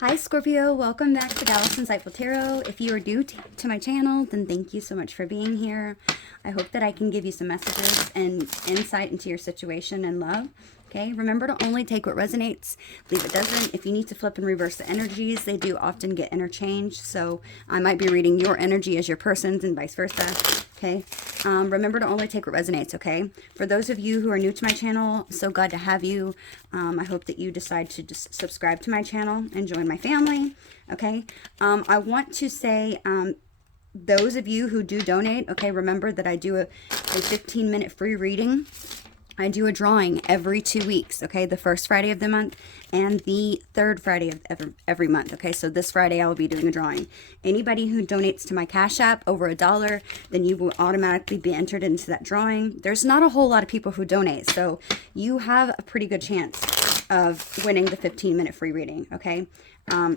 Hi Scorpio, welcome back to Dallas Insightful Tarot. If you are new to my channel, then thank you so much for being here. I hope that I can give you some messages and insight into your situation and love. Okay, remember to only take what resonates, leave it doesn't. If you need to flip and reverse the energies, they do often get interchanged. So I might be reading your energy as your person's and vice versa. Okay, remember to only take what resonates. Okay, for those of you who are new to my channel, so glad to have you. I hope that you decide to just subscribe to my channel and join my family. Okay, I want to say, those of you who do donate, okay, remember that I do a 15-minute free reading. I do a drawing every 2 weeks, okay? The first Friday of the month and the third Friday of every month, okay? So this Friday I will be doing a drawing. Anybody who donates to my Cash App over $1, then you will automatically be entered into that drawing. There's not a whole lot of people who donate, so you have a pretty good chance of winning the 15-minute free reading, okay?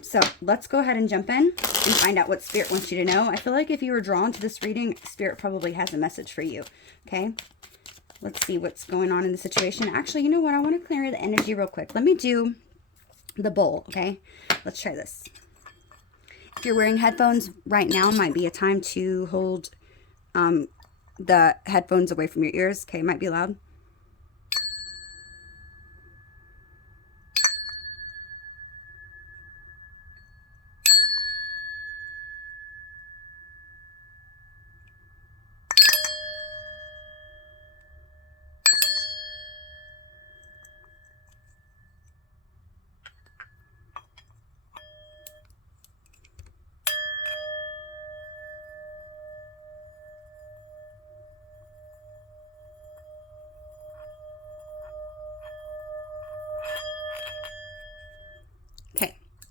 So let's go ahead and jump in and find out what Spirit wants you to know. I feel like if you were drawn to this reading, Spirit probably has a message for you, okay? Let's see what's going on in the situation. Actually, you know what? I want to clear the energy real quick. Let me do the bowl, okay? Let's try this. If you're wearing headphones right now, might be a time to hold the headphones away from your ears. Okay, it might be loud.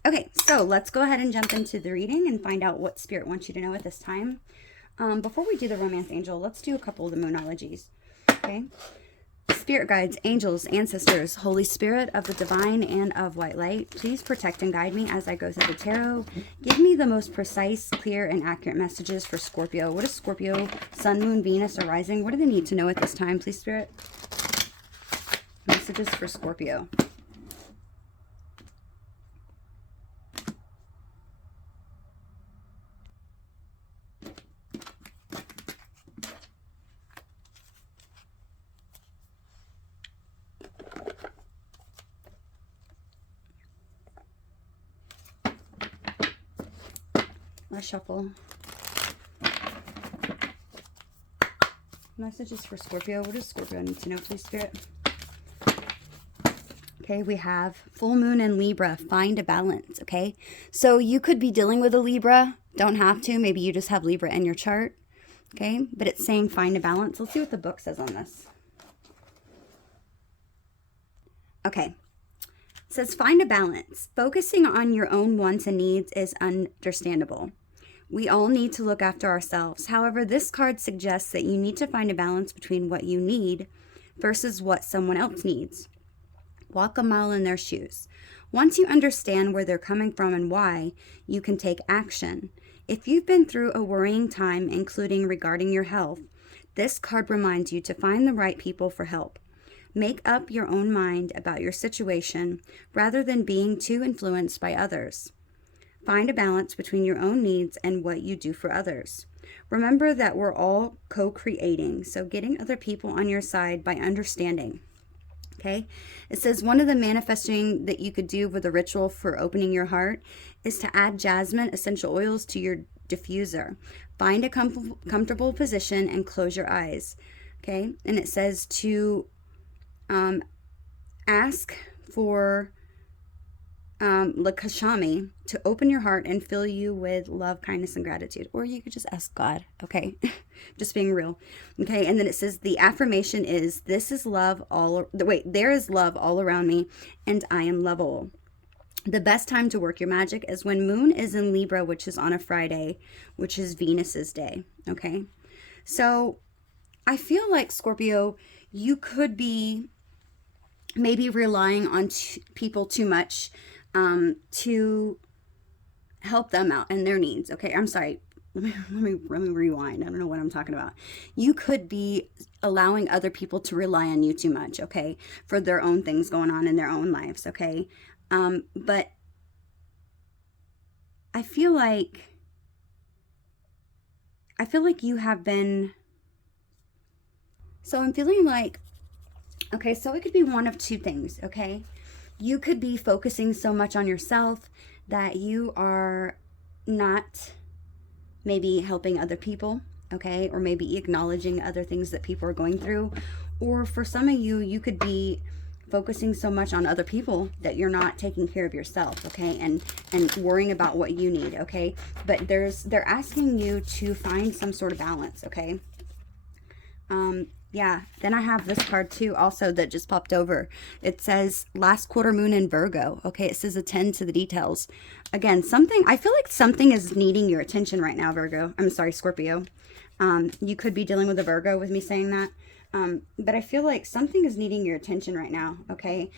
Okay, so let's go ahead and jump into the reading and find out what Spirit wants you to know at this time. Before we do the Romance Angel, let's do a couple of the Monologies, okay? Spirit guides, angels, ancestors, Holy Spirit of the divine and of white light, please protect and guide me as I go through the tarot. Give me the most precise, clear, and accurate messages for Scorpio. What is Scorpio, Sun, Moon, Venus, or Rising? What do they need to know at this time, please, Spirit? Messages for Scorpio. Let's shuffle. Messages for Scorpio. What does Scorpio need to know, please, Spirit? Okay, we have full moon and Libra. Find a balance, okay? So you could be dealing with a Libra. Don't have to. Maybe you just have Libra in your chart, okay? But it's saying find a balance. Let's see what the book says on this. Okay. It says find a balance. Focusing on your own wants and needs is understandable. We all need to look after ourselves. However, this card suggests that you need to find a balance between what you need versus what someone else needs. Walk a mile in their shoes. Once you understand where they're coming from and why, you can take action. If you've been through a worrying time, including regarding your health, this card reminds you to find the right people for help. Make up your own mind about your situation rather than being too influenced by others. Find a balance between your own needs and what you do for others. Remember that we're all co-creating, so getting other people on your side by understanding. Okay? It says one of the manifesting that you could do with a ritual for opening your heart is to add jasmine essential oils to your diffuser. Find a comfortable position and close your eyes. Okay? And it says to ask for Lakashami to open your heart and fill you with love, kindness, and gratitude. Or you could just ask God, okay? Just being real. Okay, and then it says the affirmation is, there is love all around me, and I am lovable. The best time to work your magic is when Moon is in Libra, which is on a Friday, which is Venus's day, okay? So I feel like, Scorpio, you could be maybe relying on people too much to help them out and their needs. Okay, I'm sorry. Let me rewind. I don't know what I'm talking about. You could be allowing other people to rely on you too much, okay, for their own things going on in their own lives, okay? But I feel like you have been, so I'm feeling like, okay, so it could be one of two things, okay? You could be focusing so much on yourself that you are not maybe helping other people, okay? Or maybe acknowledging other things that people are going through. Or for some of you, you could be focusing so much on other people that you're not taking care of yourself, okay? And worrying about what you need, okay? But they're asking you to find some sort of balance, okay? Yeah, then I have this card too also that just popped over. It says last quarter moon in Virgo. Okay, it says attend to the details. Again, I feel like something is needing your attention right now, Virgo. I'm sorry, Scorpio. You could be dealing with a Virgo with me saying that. But I feel like something is needing your attention right now, okay?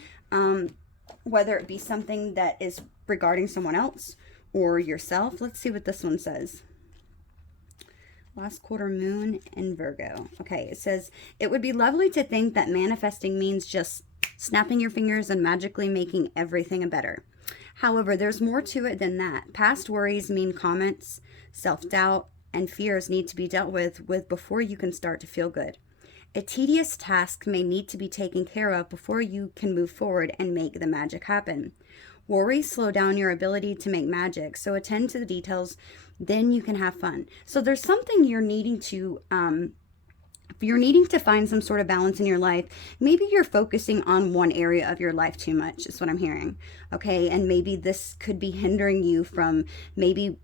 Whether it be something that is regarding someone else or yourself. Let's see what this one says. Last quarter moon in Virgo. Okay, it says, it would be lovely to think that manifesting means just snapping your fingers and magically making everything better. However, there's more to it than that. Past worries, mean comments, self-doubt, and fears need to be dealt with before you can start to feel good. A tedious task may need to be taken care of before you can move forward and make the magic happen. Worries slow down your ability to make magic, so attend to the details, then you can have fun. So there's something you're needing to find some sort of balance in your life. Maybe you're focusing on one area of your life too much, is what I'm hearing. Okay, and maybe this could be hindering you from maybe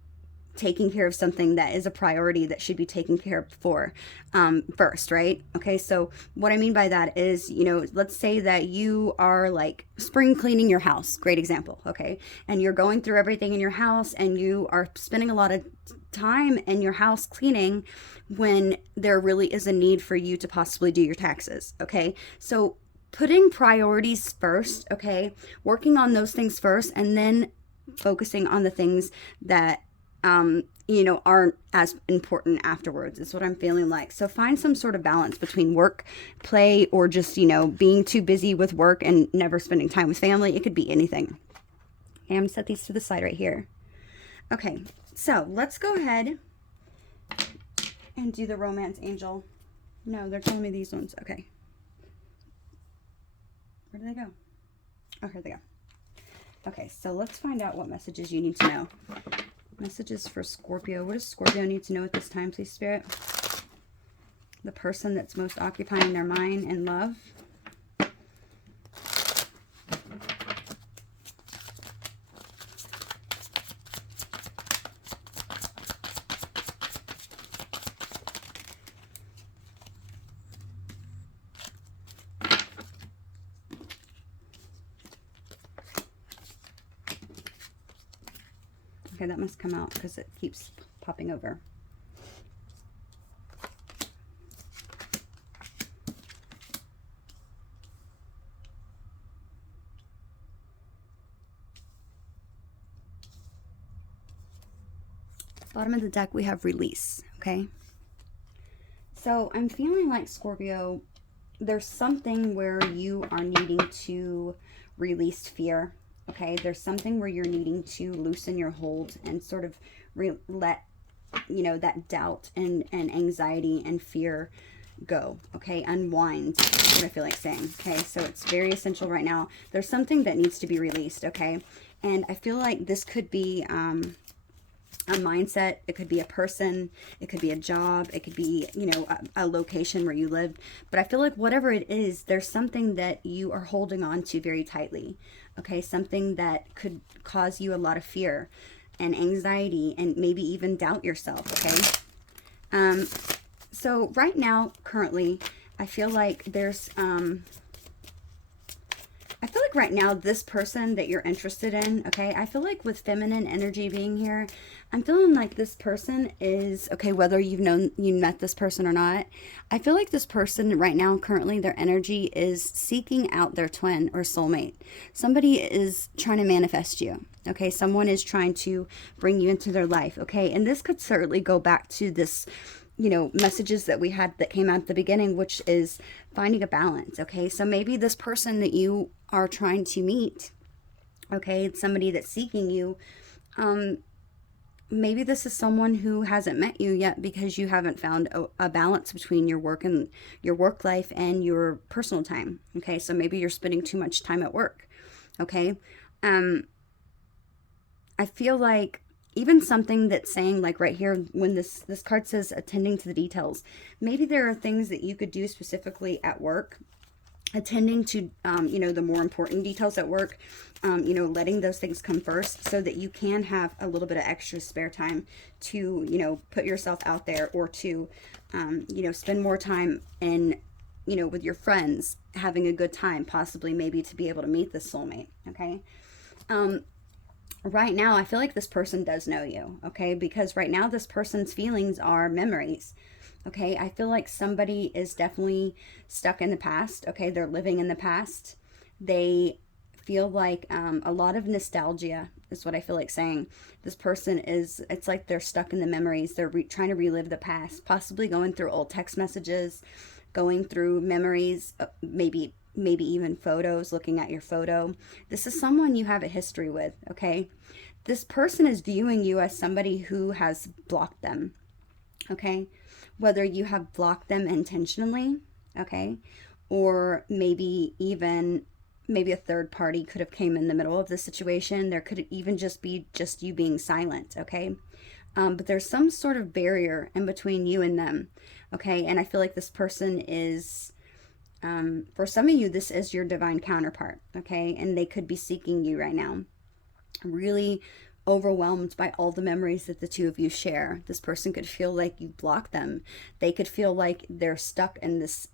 taking care of something that is a priority that should be taken care of first, right? Okay, so what I mean by that is, let's say that you are like spring cleaning your house, great example, okay? And you're going through everything in your house and you are spending a lot of time in your house cleaning when there really is a need for you to possibly do your taxes, okay? So putting priorities first, okay? Working on those things first and then focusing on the things that aren't as important afterwards is what I'm feeling like. So find some sort of balance between work, play, or just, being too busy with work and never spending time with family. It could be anything. Okay, I'm going to set these to the side right here. Okay, so let's go ahead and do the romance angel. No, they're telling me these ones. Okay. Where do they go? Oh, here they go. Okay, so let's find out what messages you need to know. Messages for Scorpio. What does Scorpio need to know at this time, please, Spirit? The person that's most occupying their mind and love. Okay, that must come out because it keeps popping over. Bottom of the deck, we have release, okay? So I'm feeling like, Scorpio, there's something where you are needing to release fear. Okay, there's something where you're needing to loosen your hold and sort of let, that doubt and anxiety and fear go. Okay, unwind. That's what I feel like saying. Okay, so it's very essential right now. There's something that needs to be released. Okay, and I feel like this could be a mindset. It could be a person. It could be a job. It could be, a location where you live. But I feel like whatever it is, there's something that you are holding on to very tightly. Okay, something that could cause you a lot of fear and anxiety and maybe even doubt yourself, okay? So right now, currently, I feel like there's, right now, this person that you're interested in, okay, I feel like with feminine energy being here, I'm feeling like this person is, okay, whether you met this person or not, I feel like this person right now, currently, their energy is seeking out their twin or soulmate. Somebody is trying to manifest you, okay? Someone is trying to bring you into their life, okay? And this could certainly go back to this, messages that we had that came out at the beginning, which is finding a balance, okay? So maybe this person that you are trying to meet, okay, it's somebody that's seeking you, maybe this is someone who hasn't met you yet because you haven't found a balance between your work and your work life and your personal time. Okay, so maybe you're spending too much time at work. Okay, I feel like even something that's saying, like right here, when this card says attending to the details, maybe there are things that you could do specifically at work, attending to, you know, the more important details at work, you know, letting those things come first so that you can have a little bit of extra spare time to, you know, put yourself out there, or to, you know, spend more time in, you know, with your friends, having a good time, possibly maybe to be able to meet this soulmate. Okay. Right now, I feel like this person does know you. Okay. Because right now, this person's feelings are memories. Okay, I feel like somebody is definitely stuck in the past. Okay, they're living in the past. They feel like a lot of nostalgia is what I feel like saying. This person is, it's like they're stuck in the memories. They're trying to relive the past, possibly going through old text messages, going through memories, maybe even photos, looking at your photo. This is someone you have a history with, okay? This person is viewing you as somebody who has blocked them, okay? Whether you have blocked them intentionally, okay, or maybe a third party could have came in the middle of the situation. There could even just be just you being silent, okay? But there's some sort of barrier in between you and them, okay? And I feel like this person is, for some of you, this is your divine counterpart, okay? And they could be seeking you right now, really overwhelmed by all the memories that the two of you share. This person could feel like you blocked them. They could feel like they're stuck in this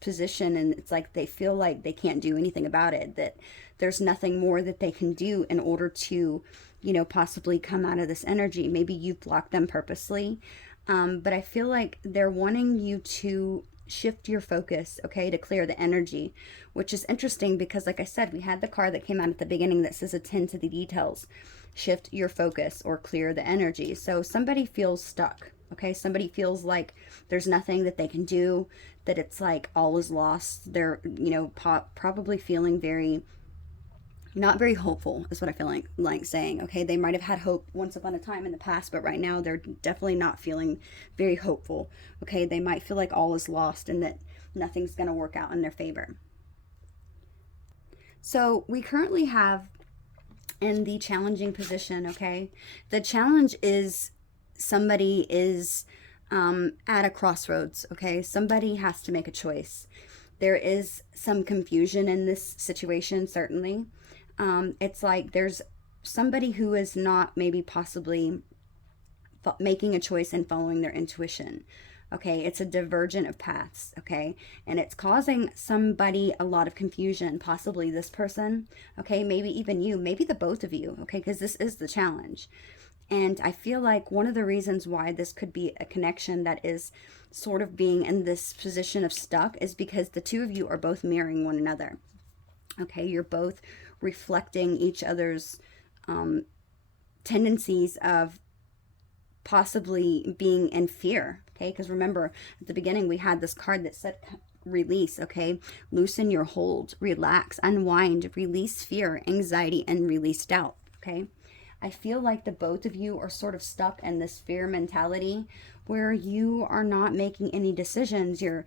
position, and it's like they feel like they can't do anything about it, that there's nothing more that they can do in order to, you know, possibly come out of this energy. Maybe you've blocked them purposely, but I feel like they're wanting you to shift your focus, okay, to clear the energy, which is interesting because, like I said, we had the card that came out at the beginning that says attend to the details, shift your focus, or clear the energy. So somebody feels stuck, okay? Somebody feels like there's nothing that they can do, that it's like all is lost. They're, you know, probably feeling very, not very hopeful is what I feel like saying, okay? They might have had hope once upon a time in the past, but right now they're definitely not feeling very hopeful, okay? They might feel like all is lost and that nothing's going to work out in their favor. So we currently have in the challenging position, okay? The challenge is somebody is at a crossroads, okay? Somebody has to make a choice. There is some confusion in this situation, certainly. It's like there's somebody who is not maybe possibly making a choice and following their intuition. Okay, it's a divergent of paths, okay? And it's causing somebody a lot of confusion, possibly this person, okay? Maybe even you, maybe the both of you, okay? Because this is the challenge. And I feel like one of the reasons why this could be a connection that is sort of being in this position of stuck is because the two of you are both mirroring one another, okay? You're both reflecting each other's tendencies of possibly being in fear, okay? Because remember, at the beginning, we had this card that said release, okay? Loosen your hold, relax, unwind, release fear, anxiety, and release doubt, okay? I feel like the both of you are sort of stuck in this fear mentality where you are not making any decisions. You're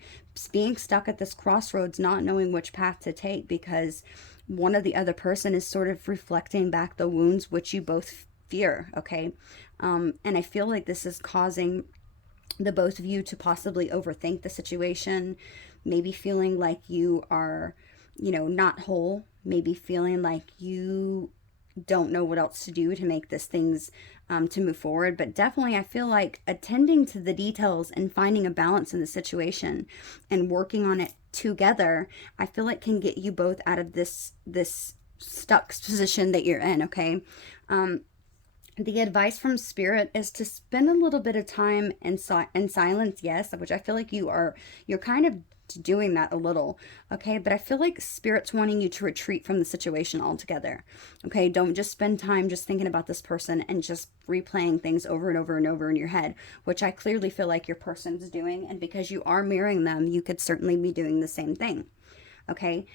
being stuck at this crossroads, not knowing which path to take because one of the other person is sort of reflecting back the wounds which you both fear, okay? And I feel like this is causing the both of you to possibly overthink the situation, maybe feeling like you are, you know, not whole, maybe feeling like you don't know what else to do to make this things to move forward. But definitely I feel like attending to the details and finding a balance in the situation and working on it together, I feel like can get you both out of this stuck position that you're in, okay? The advice from Spirit is to spend a little bit of time in silence, yes, which I feel like you're kind of doing that a little, okay? But I feel like Spirit's wanting you to retreat from the situation altogether, okay? Don't just spend time just thinking about this person and just replaying things over and over and over in your head, which I clearly feel like your person's doing, and because you are mirroring them, you could certainly be doing the same thing, okay?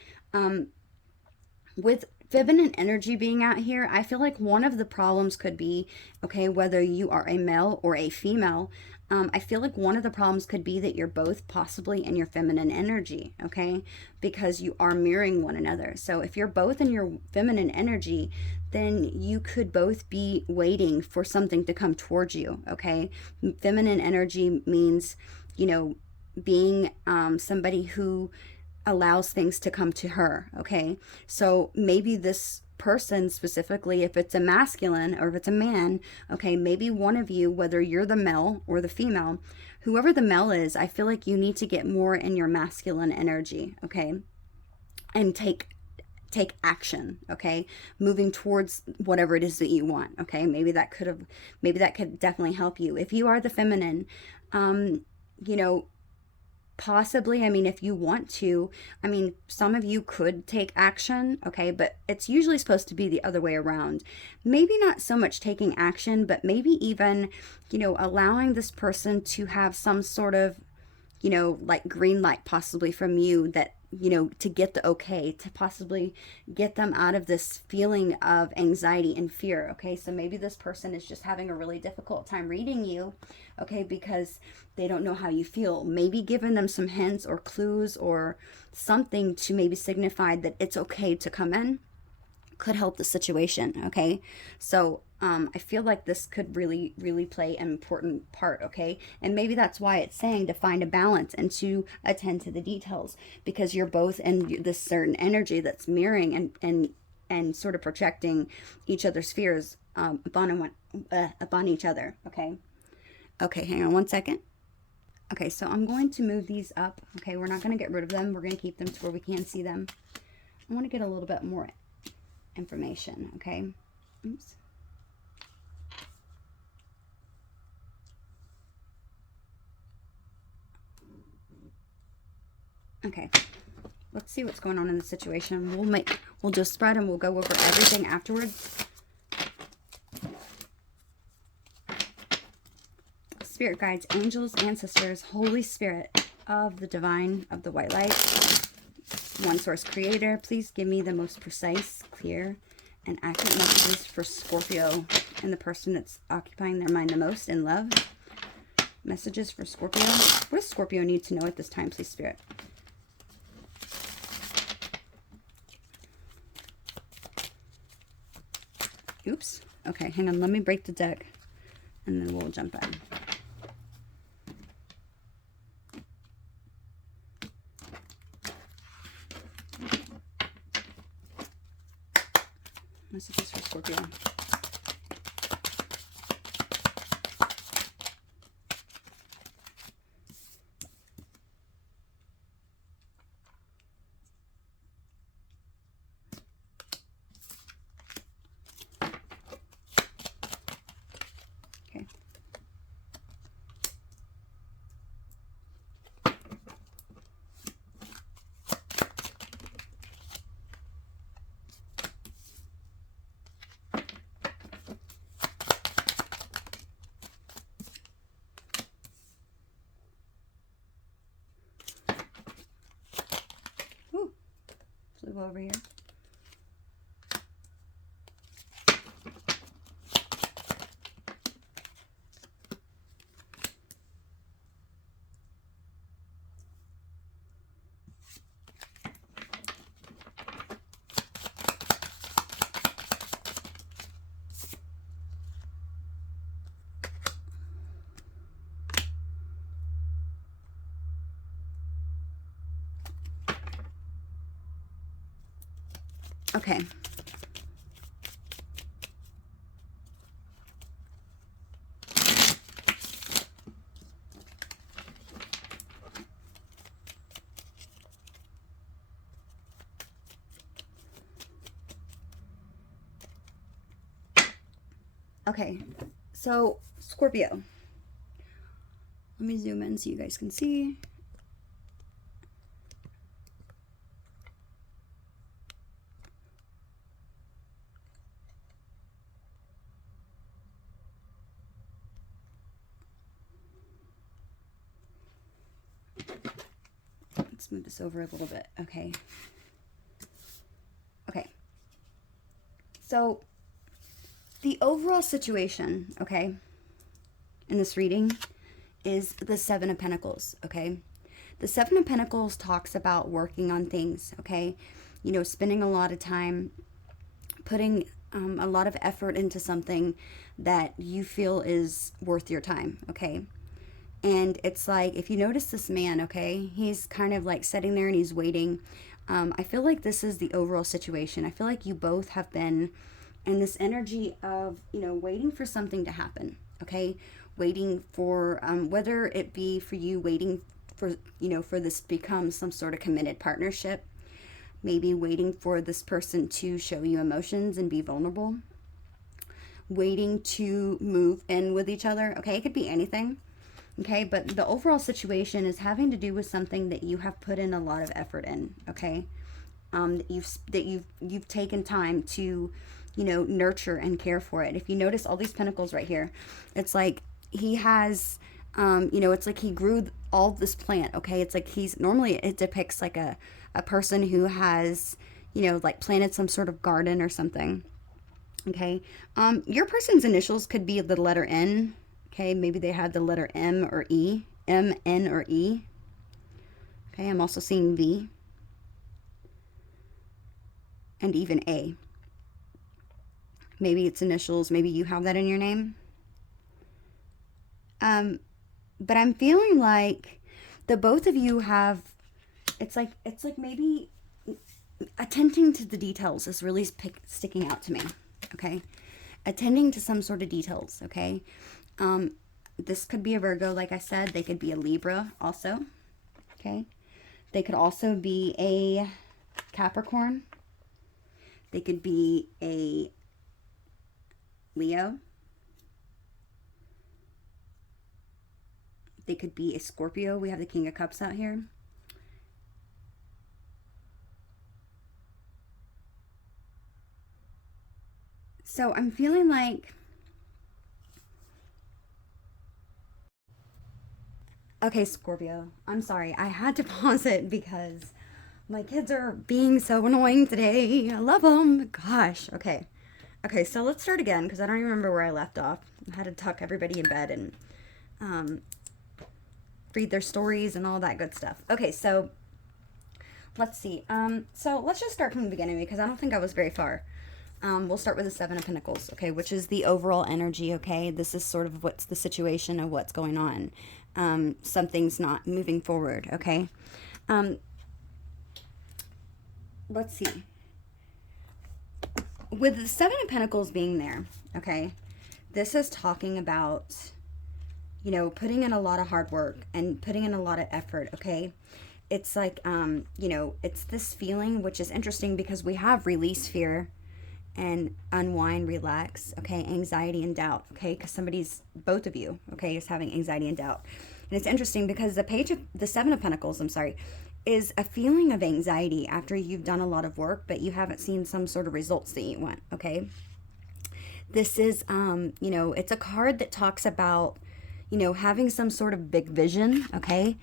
With feminine energy being out here, I feel like one of the problems could be, okay, whether you are a male or a female, I feel like one of the problems could be that you're both possibly in your feminine energy, okay? Because you are mirroring one another. So if you're both in your feminine energy, then you could both be waiting for something to come towards you, okay? Feminine energy means, you know, being somebody who allows things to come to her, okay? So maybe this person specifically, if it's a masculine or if it's a man, okay, maybe one of you, whether you're the male or the female, whoever the male is, I feel like you need to get more in your masculine energy, okay? And take action, okay? Moving towards whatever it is that you want, okay? Maybe that could definitely help you. If you are the feminine, you know, possibly, I mean, if you want to, I mean, some of you could take action, okay, but it's usually supposed to be the other way around. Maybe not so much taking action, but maybe even, you know, allowing this person to have some sort of, you know, like green light possibly from you, that, you know, to get the okay, to possibly get them out of this feeling of anxiety and fear, okay? So maybe this person is just having a really difficult time reading you, okay, because they don't know how you feel. Maybe giving them some hints or clues or something to maybe signify that it's okay to come in could help the situation, okay? So I feel like this could really, really play an important part, okay? And maybe that's why it's saying to find a balance and to attend to the details, because you're both in this certain energy that's mirroring and sort of projecting each other's fears upon each other, okay? Okay, hang on one second. Okay, so I'm going to move these up, okay? We're not going to get rid of them. We're going to keep them to where we can see them. I want to get a little bit more information, okay? Oops. Okay, let's see what's going on in the situation. We'll just spread and we'll go over everything afterwards. Spirit guides, angels, ancestors, Holy Spirit of the divine, of the white light, one source creator, please give me the most precise, clear, and accurate messages for Scorpio and the person that's occupying their mind the most in love. Messages for Scorpio. What does Scorpio need to know at this time, please, Spirit? Oops. Okay, hang on. Let me break the deck, and then we'll jump in. Messages for Scorpio. Okay. Ooh, flew over here. Okay. Okay, so Scorpio. Let me zoom in so you guys can see. Let's move this over a little bit. Okay. Okay. So the overall situation, okay, in this reading is the Seven of Pentacles, okay? The Seven of Pentacles talks about working on things, okay? You know, spending a lot of time, putting a lot of effort into something that you feel is worth your time, okay? And it's like, if you notice this man, okay, he's kind of like sitting there and he's waiting. I feel like this is the overall situation. I feel like you both have been in this energy of, you know, waiting for something to happen, okay? Waiting for, whether it be for you waiting for, you know, for this to become some sort of committed partnership, maybe waiting for this person to show you emotions and be vulnerable, waiting to move in with each other, okay? It could be anything, okay? But the overall situation is having to do with something that you have put in a lot of effort in, okay? That you've taken time to, you know, nurture and care for it. If you notice all these pentacles right here, it's like he has, you know, it's like he grew all this plant, okay? It's like he's, normally it depicts like a person who has, you know, like planted some sort of garden or something, okay? Your person's initials could be the letter N, okay? Maybe they had the letter M or E, M, N, or E, okay? I'm also seeing V and even A. Maybe it's initials, maybe you have that in your name. But I'm feeling like the both of you have, it's like maybe attending to the details is really sticking out to me, okay? Attending to some sort of details, okay? This could be a Virgo, like I said. They could be a Libra also, okay? They could also be a Capricorn. They could be a Leo. They could be a Scorpio. We have the King of Cups out here. So I'm feeling like, okay, Scorpio, I'm sorry. I had to pause it because my kids are being so annoying today. I love them. Gosh, okay. Okay, so let's start again because I don't even remember where I left off. I had to tuck everybody in bed and read their stories and all that good stuff. Okay, so let's see. So let's just start from the beginning because I don't think I was very far. We'll start with the Seven of Pentacles, okay, which is the overall energy, okay? This is sort of what's the situation of what's going on. Something's not moving forward, okay? Let's see. With the Seven of Pentacles being there, okay, this is talking about, you know, putting in a lot of hard work and putting in a lot of effort, okay? It's like, you know, it's this feeling, which is interesting because we have release fear and unwind, relax, okay, anxiety and doubt, okay, because both of you, okay, is having anxiety and doubt. And it's interesting because the Seven of Pentacles, I'm sorry, is a feeling of anxiety after you've done a lot of work, but you haven't seen some sort of results that you want, okay? This is, you know, it's a card that talks about, you know, having some sort of big vision, okay?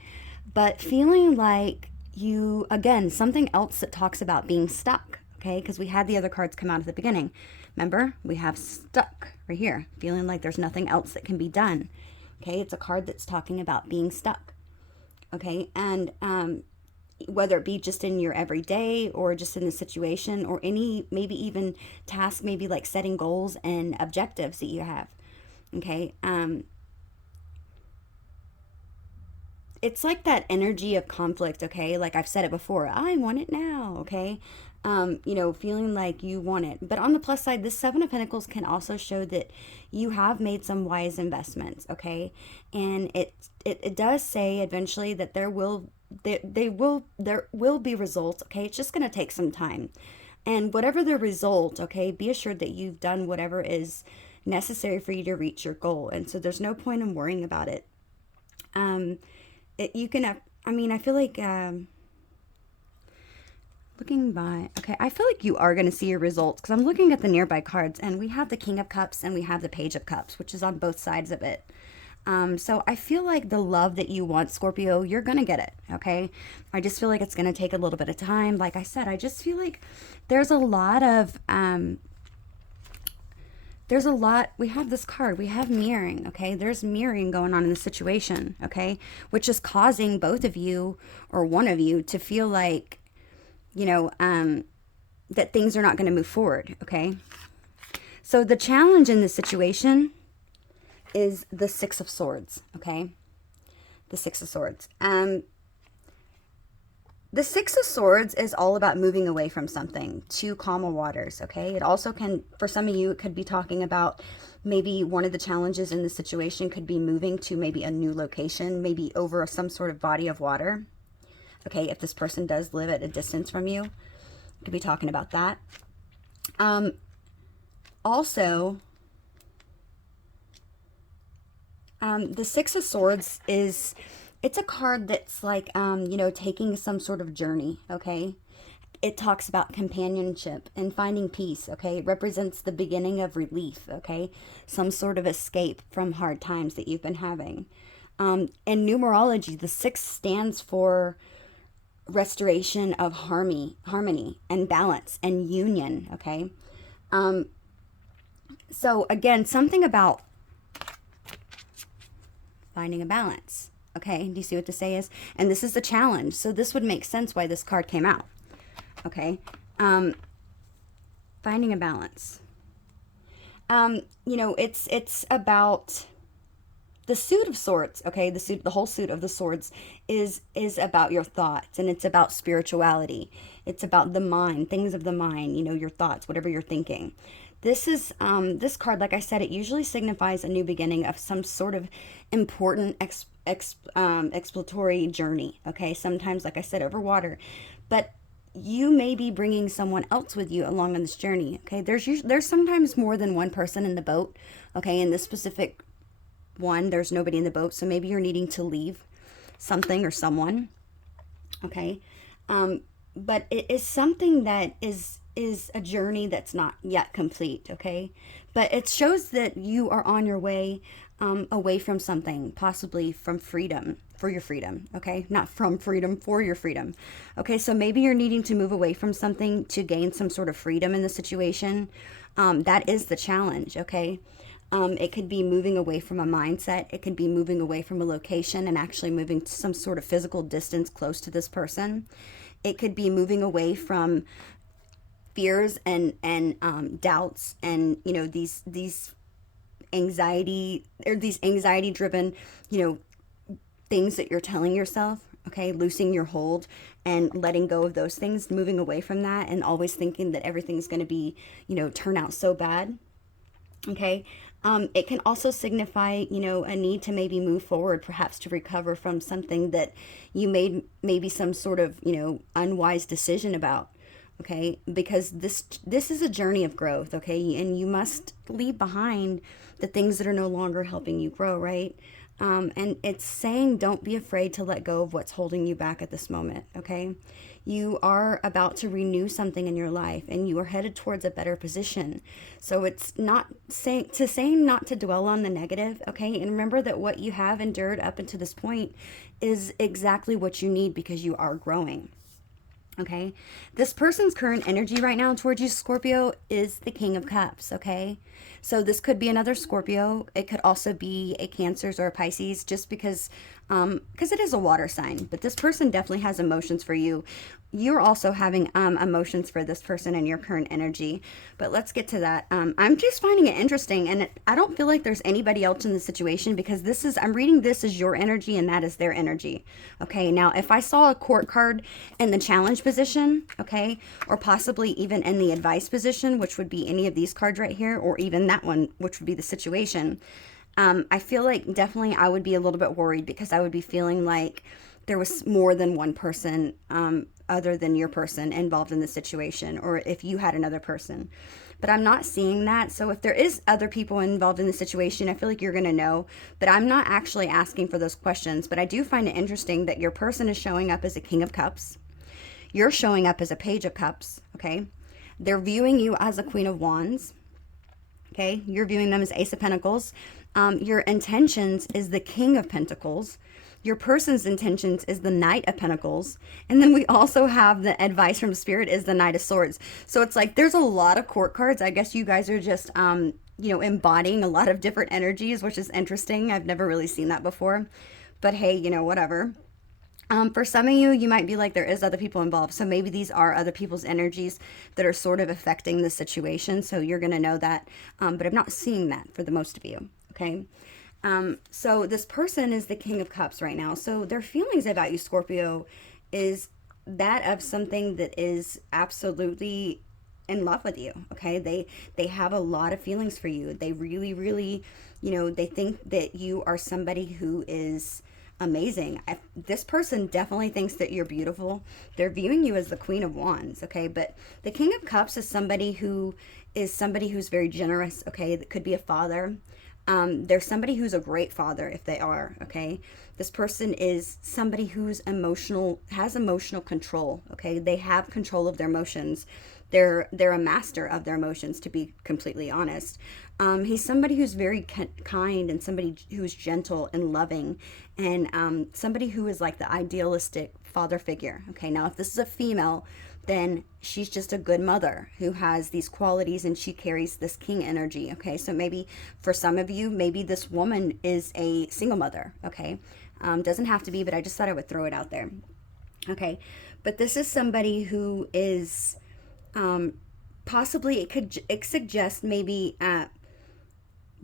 But feeling like you, again, something else that talks about being stuck, okay? Because we had the other cards come out at the beginning. Remember? We have stuck right here, feeling like there's nothing else that can be done, okay? It's a card that's talking about being stuck, okay? And whether it be just in your everyday or just in the situation or any, maybe even task, maybe like setting goals and objectives that you have, okay? It's like that energy of conflict, okay? Like I've said it before, I want it now, okay? You know, feeling like you want it. But on the plus side, this Seven of Pentacles can also show that you have made some wise investments, okay? And it does say eventually that there will be results, okay? It's just going to take some time. And whatever the result, okay, be assured that you've done whatever is necessary for you to reach your goal. And so there's no point in worrying about it. You can have, I mean, I feel like, looking by, okay, I feel like you are going to see your results because I'm looking at the nearby cards and we have the King of Cups and we have the Page of Cups, which is on both sides of it. So I feel like the love that you want, Scorpio, you're going to get it, okay? I just feel like it's going to take a little bit of time. Like I said, I just feel like there's a lot of, there's a lot, we have this card, we have mirroring, okay? There's mirroring going on in the situation, okay? Which is causing both of you or one of you to feel like, you know, that things are not going to move forward, okay? So the challenge in this situation is the Six of Swords, okay? The Six of Swords. The Six of Swords is all about moving away from something to calmer waters, okay? It also can, for some of you, it could be talking about maybe one of the challenges in the situation could be moving to maybe a new location, maybe over some sort of body of water, okay? If this person does live at a distance from you, could be talking about that. Also, the Six of Swords is, it's a card that's like, you know, taking some sort of journey, okay? It talks about companionship and finding peace, okay? It represents the beginning of relief, okay? Some sort of escape from hard times that you've been having. In numerology, the six stands for restoration of harmony and balance and union, okay? So again, something about finding a balance. Okay, do you see what the say is? And this is the challenge. So this would make sense why this card came out. Okay, finding a balance. You know, it's about the suit of swords. Okay, the whole suit of the swords is about your thoughts, and it's about spirituality. It's about the mind, things of the mind. You know, your thoughts, whatever you're thinking. This is, this card, like I said, it usually signifies a new beginning of some sort of important exploratory journey, okay? Sometimes, like I said, over water. But you may be bringing someone else with you along on this journey, okay? There's sometimes more than one person in the boat, okay? In this specific one, there's nobody in the boat, so maybe you're needing to leave something or someone, okay? But it is something that is a journey that's not yet complete, okay? But it shows that you are on your way away from something, possibly from freedom, for your freedom, okay? Not from freedom, for your freedom. Okay, so maybe you're needing to move away from something to gain some sort of freedom in the situation. That is the challenge, okay? It could be moving away from a mindset. It could be moving away from a location and actually moving to some sort of physical distance close to this person. It could be moving away from fears and doubts and, you know, these anxiety or these anxiety driven, you know, things that you're telling yourself, okay? Loosening your hold and letting go of those things, moving away from that and always thinking that everything's going to be, you know, turn out so bad, okay? It can also signify, you know, a need to maybe move forward, perhaps to recover from something that you made maybe some sort of, you know, unwise decision about, okay? Because this is a journey of growth, okay? And you must leave behind the things that are no longer helping you grow, right? And it's saying don't be afraid to let go of what's holding you back at this moment, okay? You are about to renew something in your life and you are headed towards a better position. So it's not saying not to dwell on the negative, okay? And remember that what you have endured up until this point is exactly what you need because you are growing. Okay, this person's current energy right now towards you, Scorpio, is the King of Cups, okay? So this could be another Scorpio. It could also be a Cancers or a Pisces, just because it is a water sign. But this person definitely has emotions for you. You're also having emotions for this person and your current energy. But let's get to that. I'm just finding it interesting, and I don't feel like there's anybody else in the situation because I'm reading this as your energy and that is their energy. Okay, now if I saw a court card in the challenge position, okay, or possibly even in the advice position, which would be any of these cards right here, or even that one, which would be the situation, I feel like definitely I would be a little bit worried because I would be feeling like there was more than one person other than your person involved in the situation, or if you had another person. But I'm not seeing that. So if there is other people involved in the situation, I feel like you're going to know. But I'm not actually asking for those questions. But I do find it interesting that your person is showing up as a King of Cups. You're showing up as a Page of Cups, okay? They're viewing you as a Queen of Wands, okay? You're viewing them as Ace of Pentacles. Your intentions is the King of Pentacles. Your person's intentions is the Knight of Pentacles. And then we also have the advice from Spirit is the Knight of Swords. So it's like there's a lot of court cards. I guess you guys are just embodying a lot of different energies, which is interesting. I've never really seen that before. But hey, whatever. For some of you, you might be like, there is other people involved. So maybe these are other people's energies that are sort of affecting the situation. So you're going to know that. But I'm not seeing that for the most of you. Okay. So this person is the King of Cups right now. So their feelings about you, Scorpio, is that of something that is absolutely in love with you. Okay. They have a lot of feelings for you. They really, really, they think that you are somebody who is amazing. This person definitely thinks that you're beautiful. They're viewing you as the Queen of Wands, okay? But the King of Cups is somebody who's very generous, okay? That could be a father. There's somebody who's a great father if they are, okay? This person is somebody who's has emotional control, okay? They have control of their emotions. They're a master of their emotions, to be completely honest. He's somebody who's very kind and somebody who's gentle and loving, and somebody who is like the idealistic father figure. Okay, now if this is a female, then she's just a good mother who has these qualities and she carries this king energy. Okay, so maybe for some of you, maybe this woman is a single mother. Okay, doesn't have to be, but I just thought I would throw it out there. Okay, but this is somebody who is possibly, it suggests maybe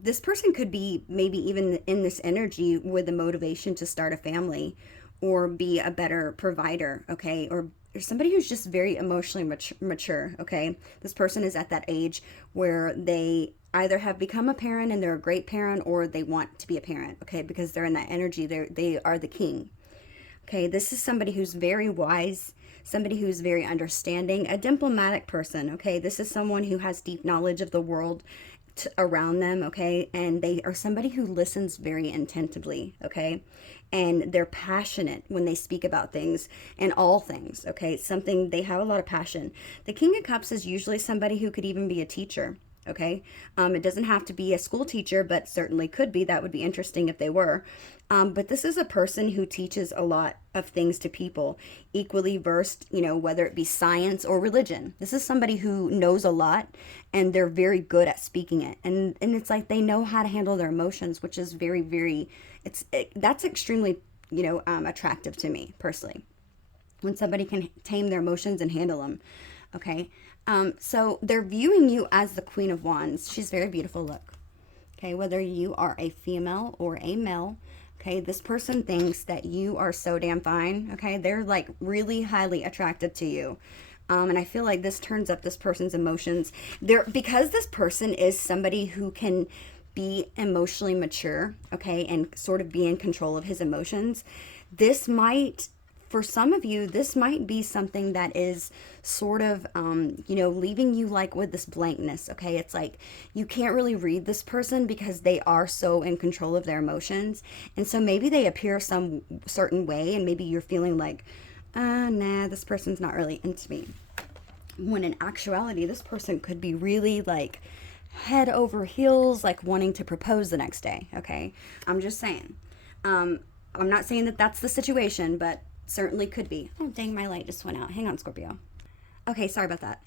this person could be maybe even in this energy with the motivation to start a family or be a better provider, okay? Or somebody who's just very emotionally mature, okay? This person is at that age where they either have become a parent and they're a great parent, or they want to be a parent, okay? Because they're in that energy, they are the king. Okay, this is somebody who's very wise, somebody who's very understanding, a diplomatic person, okay? This is someone who has deep knowledge of the world around them, okay? And they are somebody who listens very attentively, okay? And they're passionate when they speak about things and all things, okay? They have a lot of passion. The King of Cups is usually somebody who could even be a teacher, okay? It doesn't have to be a school teacher, but certainly could be. That would be interesting if they were. But this is a person who teaches a lot of things to people, equally versed, whether it be science or religion. This is somebody who knows a lot and they're very good at speaking it. And it's like they know how to handle their emotions, which is very, very, that's extremely, attractive to me personally. When somebody can tame their emotions and handle them. Okay. So they're viewing you as the Queen of Wands. She's very beautiful. Look. Okay. Whether you are a female or a male. Okay, this person thinks that you are so damn fine. Okay, they're like really highly attracted to you. And I feel like this turns up this person's emotions. Because this person is somebody who can be emotionally mature, okay, and sort of be in control of his emotions. For some of you, this might be something that is sort of, leaving you like with this blankness, okay? It's like you can't really read this person because they are so in control of their emotions. And so maybe they appear some certain way and maybe you're feeling like, nah, this person's not really into me. When in actuality, this person could be really like head over heels, like wanting to propose the next day, okay? I'm just saying. I'm not saying that that's the situation, but certainly could be. Oh, dang, my light just went out. Hang on, Scorpio. Okay, sorry about that.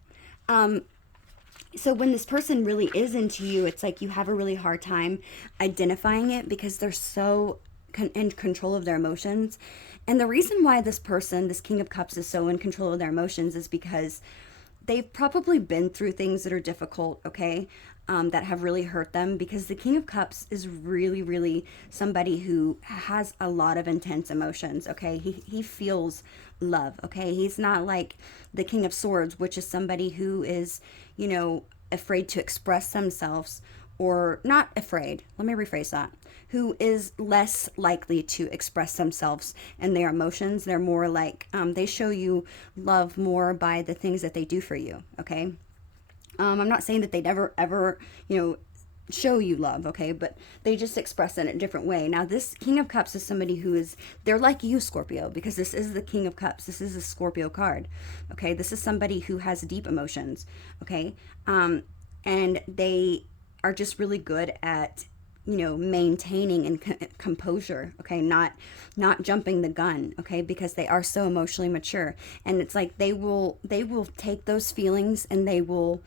So when this person really is into you, it's like you have a really hard time identifying it because they're so in control of their emotions. And the reason why this person, this King of Cups, is so in control of their emotions is because they've probably been through things that are difficult, okay? That have really hurt them, because the King of Cups is really, really somebody who has a lot of intense emotions, okay? He feels love, okay? He's not like the King of Swords, which is somebody who is, afraid to express themselves, or not afraid, let me rephrase that, who is less likely to express themselves and their emotions. They're more like, they show you love more by the things that they do for you, okay? I'm not saying that they never, ever, show you love, okay? But they just express it in a different way. Now, this King of Cups is somebody they're like you, Scorpio, because this is the King of Cups. This is a Scorpio card, okay? This is somebody who has deep emotions, okay? And they are just really good at, maintaining and composure, okay? Not jumping the gun, okay? Because they are so emotionally mature. And it's like they will take those feelings and they will,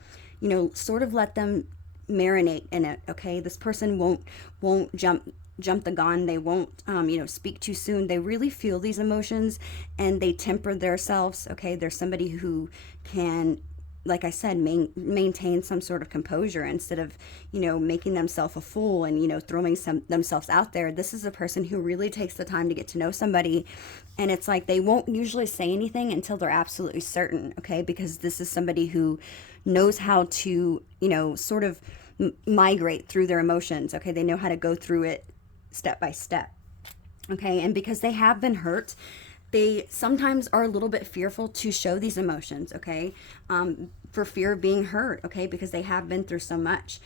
sort of let them marinate in it, okay? This person won't jump the gun. They won't, speak too soon. They really feel these emotions and they temper themselves, okay? They're somebody who can, like I said, maintain some sort of composure instead of, making themselves a fool and, throwing themselves out there. This is a person who really takes the time to get to know somebody. And it's like they won't usually say anything until they're absolutely certain, okay? Because this is somebody who knows how to, sort of migrate through their emotions, okay? They know how to go through it step by step, okay? And because they have been hurt, they sometimes are a little bit fearful to show these emotions, okay? For fear of being hurt, okay? Because they have been through so much.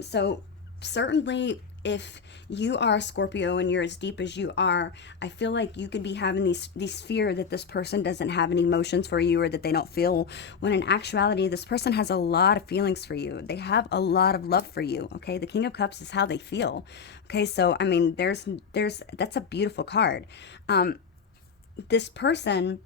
So certainly if you are a Scorpio and you're as deep as you are, I feel like you could be having these fear that this person doesn't have any emotions for you or that they don't feel, when in actuality, this person has a lot of feelings for you. They have a lot of love for you, okay? The King of Cups is how they feel, okay? So, I mean, that's a beautiful card. This person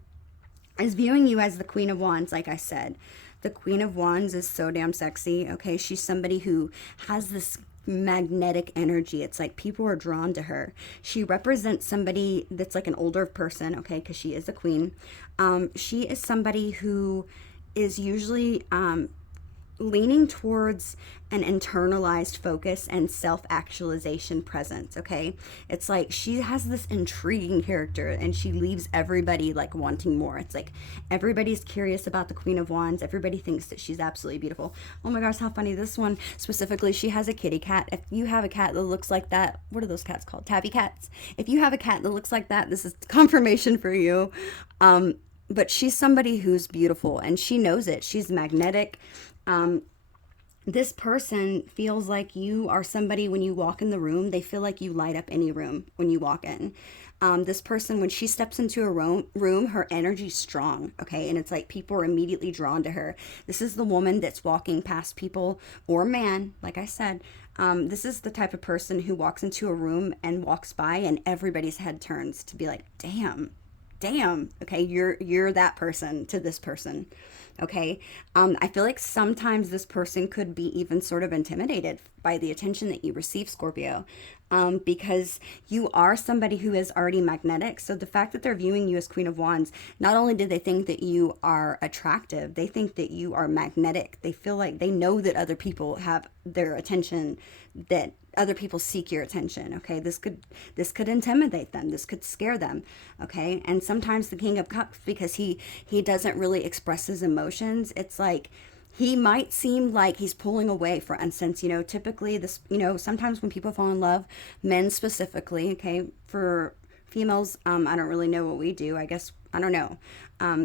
is viewing you as the Queen of Wands, like I said. The Queen of Wands is so damn sexy, okay? She's somebody who has this magnetic energy. It's like people are drawn to her. She represents somebody that's like an older person, okay? Because she is a queen. She is somebody who is usually leaning towards an internalized focus and self-actualization presence, okay? It's like she has this intriguing character and she leaves everybody like wanting more. It's like everybody's curious about the Queen of Wands. Everybody thinks that she's absolutely beautiful. Oh my gosh, how funny. This one specifically, she has a kitty cat. If you have a cat that looks like that, what are those cats called? Tabby cats. If you have a cat that looks like that, this is confirmation for you. But she's somebody who's beautiful and she knows it. She's magnetic. This person feels like you are somebody, when you walk in the room, they feel like you light up any room when you walk in. This person, when she steps into a room, her energy's strong, okay? And it's like people are immediately drawn to her. This is the woman that's walking past people, or man, like I said. This is the type of person who walks into a room and walks by and everybody's head turns to be like, damn, okay, you're that person to this person, okay? I feel like sometimes this person could be even sort of intimidated by the attention that you receive, Scorpio, because you are somebody who is already magnetic. So the fact that they're viewing you as Queen of Wands, not only do they think that you are attractive, they think that you are magnetic. They feel like they know that other people have their attention, that other people seek your attention, okay? This could intimidate them. This could scare them, okay? And sometimes the King of Cups, because he doesn't really express his emotions, it's like he might seem like he's pulling away. For instance, typically this, sometimes when people fall in love, men specifically, okay, for females, I don't really know what we do. I guess, I don't know.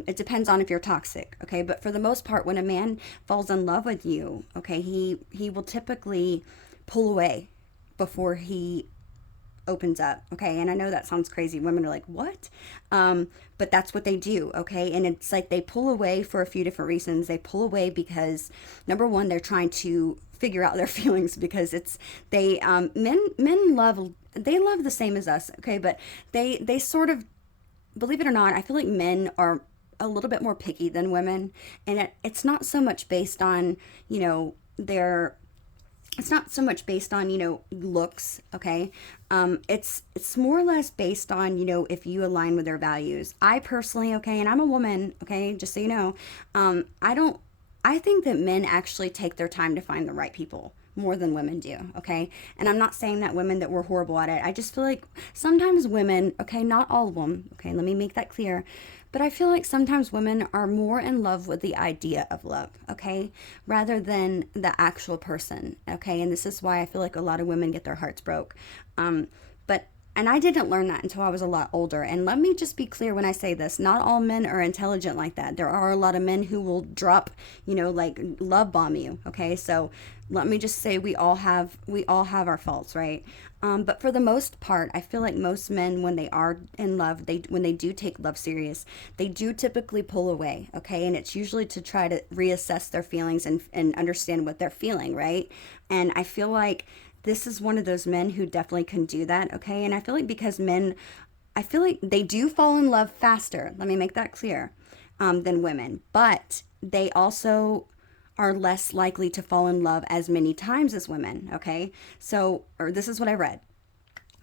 It depends on if you're toxic, okay? But for the most part, when a man falls in love with you, okay, he will typically pull away before he opens up, okay? And I know that sounds crazy. Women are like, what? But that's what they do, okay? And it's like they pull away for a few different reasons. They pull away because, number one, they're trying to figure out their feelings, because it's men love the same as us, okay? But they sort of, believe it or not, I feel like men are a little bit more picky than women, and it's not so much based on it's not so much based on, looks, okay? It's more or less based on, if you align with their values. I personally, okay, and I'm a woman, okay, just so you know, I think that men actually take their time to find the right people more than women do, okay? And I'm not saying that women that we're horrible at it. I just feel like sometimes women, okay, not all of them, okay, let me make that clear, but I feel like sometimes women are more in love with the idea of love, okay, rather than the actual person, okay? And this is why I feel like a lot of women get their hearts broke. And I didn't learn that until I was a lot older. And let me just be clear when I say this, not all men are intelligent like that. There are a lot of men who will drop, like love bomb you, okay? So let me just say we all have our faults, right? But for the most part, I feel like most men, when they are in love, when they do take love serious, they do typically pull away, okay? And it's usually to try to reassess their feelings and understand what they're feeling, right? And I feel like this is one of those men who definitely can do that, okay? And I feel like because men, I feel like they do fall in love faster, let me make that clear, than women. But they also are less likely to fall in love as many times as women, okay? So, or this is what I read.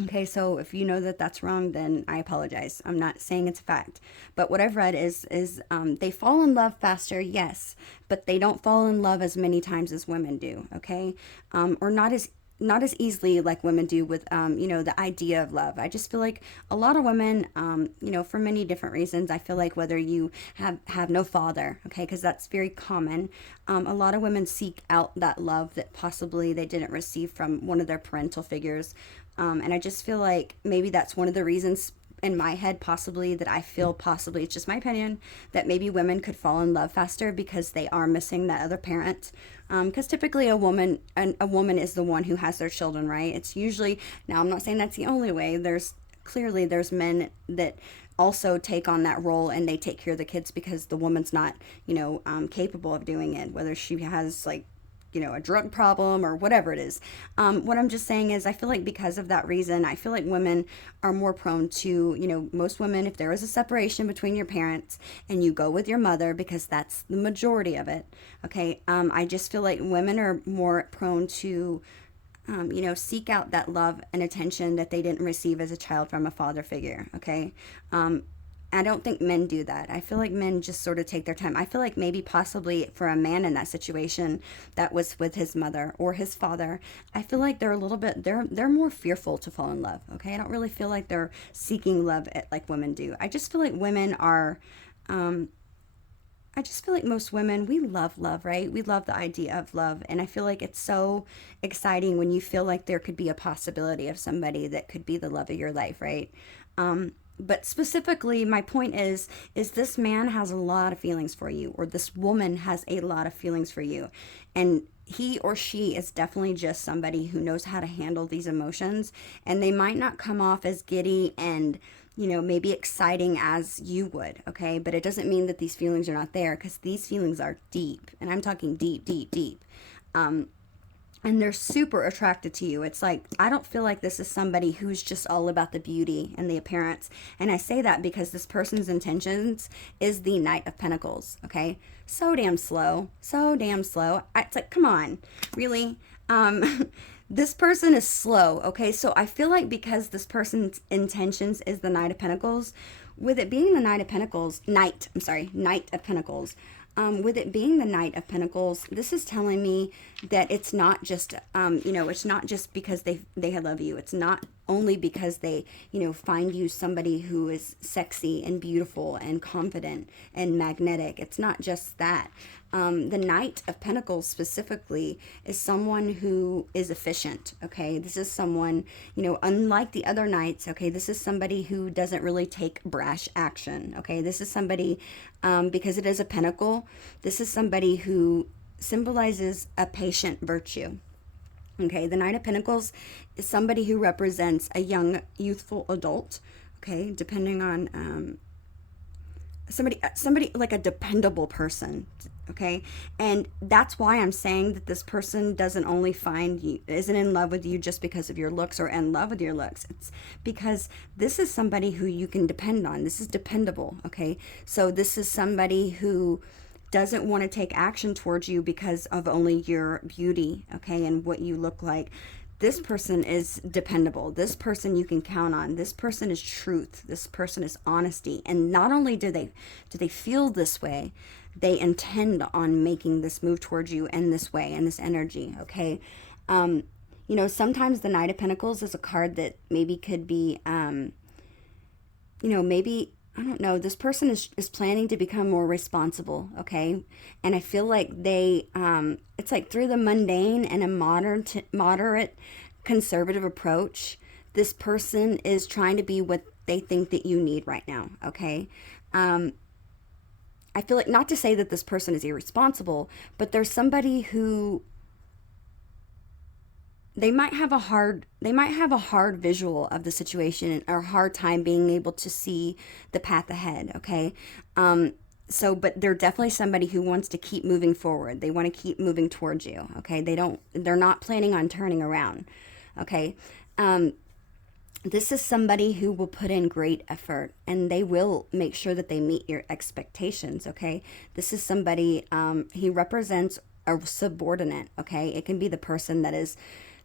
Okay, so if you know that that's wrong, then I apologize. I'm not saying it's a fact. But what I've read is they fall in love faster, yes, but they don't fall in love as many times as women do, okay? Or not as easily like women do with the idea of love. I just feel like a lot of women, for many different reasons, I feel like whether you have no father, okay, because that's very common. A lot of women seek out that love that possibly they didn't receive from one of their parental figures. And I just feel like maybe that's one of the reasons in my head, possibly, that I feel possibly, it's just my opinion, that maybe women could fall in love faster because they are missing that other parent. Because typically a woman is the one who has their children, right? It's usually, now I'm not saying that's the only way. There's men that also take on that role and they take care of the kids because the woman's not, capable of doing it, whether she has like, a drug problem or whatever it is. What I'm just saying is I feel like because of that reason, I feel like women are more prone to, most women, if there is a separation between your parents and you go with your mother, because that's the majority of it, okay, I just feel like women are more prone to, seek out that love and attention that they didn't receive as a child from a father figure, okay? I don't think men do that. I feel like men just sort of take their time. I feel like maybe possibly for a man in that situation that was with his mother or his father, I feel like they're a little bit, they're more fearful to fall in love, okay? I don't really feel like they're seeking love like women do. I just feel like women are, I just feel like most women, we love love, right? We love the idea of love. And I feel like it's so exciting when you feel like there could be a possibility of somebody that could be the love of your life, right? But specifically, my point is this man has a lot of feelings for you, or this woman has a lot of feelings for you. And he or she is definitely just somebody who knows how to handle these emotions. And they might not come off as giddy and, maybe exciting as you would, okay? But it doesn't mean that these feelings are not there, because these feelings are deep. And I'm talking deep, deep, deep. And they're super attracted to you. It's like, I don't feel like this is somebody who's just all about the beauty and the appearance. And I say that because this person's intentions is the Knight of Pentacles, okay? So damn slow. So damn slow. It's like, come on, really? This person is slow, okay? So I feel like because this person's intentions is the Knight of Pentacles, with it being the Knight of Pentacles, Knight of Pentacles, with it being the Knight of Pentacles, this is telling me that it's not just, it's not just because they love you. It's not only because they, find you somebody who is sexy and beautiful and confident and magnetic. It's not just that. The Knight of Pentacles specifically is someone who is efficient, okay? This is someone, unlike the other knights, okay? This is somebody who doesn't really take brash action, okay? This is somebody, because it is a pentacle, this is somebody who symbolizes a patient virtue, okay? The Knight of Pentacles is somebody who represents a young, youthful adult, okay? Depending on, somebody like a dependable person, okay? And that's why I'm saying that this person doesn't only isn't in love with you just because of your looks or in love with your looks. It's because this is somebody who you can depend on. This is dependable, okay? So this is somebody who doesn't want to take action towards you because of only your beauty, okay, and what you look like. This person is dependable. This person you can count on. This person is truth. This person is honesty. And not only do they feel this way, they intend on making this move towards you in this way, in this energy, okay? Sometimes the Knight of Pentacles is a card that maybe could be, maybe, I don't know, this person is planning to become more responsible, okay? And I feel like it's like through the mundane and a moderate conservative approach, this person is trying to be what they think that you need right now, okay? I feel like, not to say that this person is irresponsible, but there's somebody who they might have a hard visual of the situation or a hard time being able to see the path ahead, okay? But they're definitely somebody who wants to keep moving forward. They want to keep moving towards you, okay? They're not planning on turning around, okay? This is somebody who will put in great effort, and they will make sure that they meet your expectations, okay? This is somebody, he represents a subordinate, okay? It can be the person that is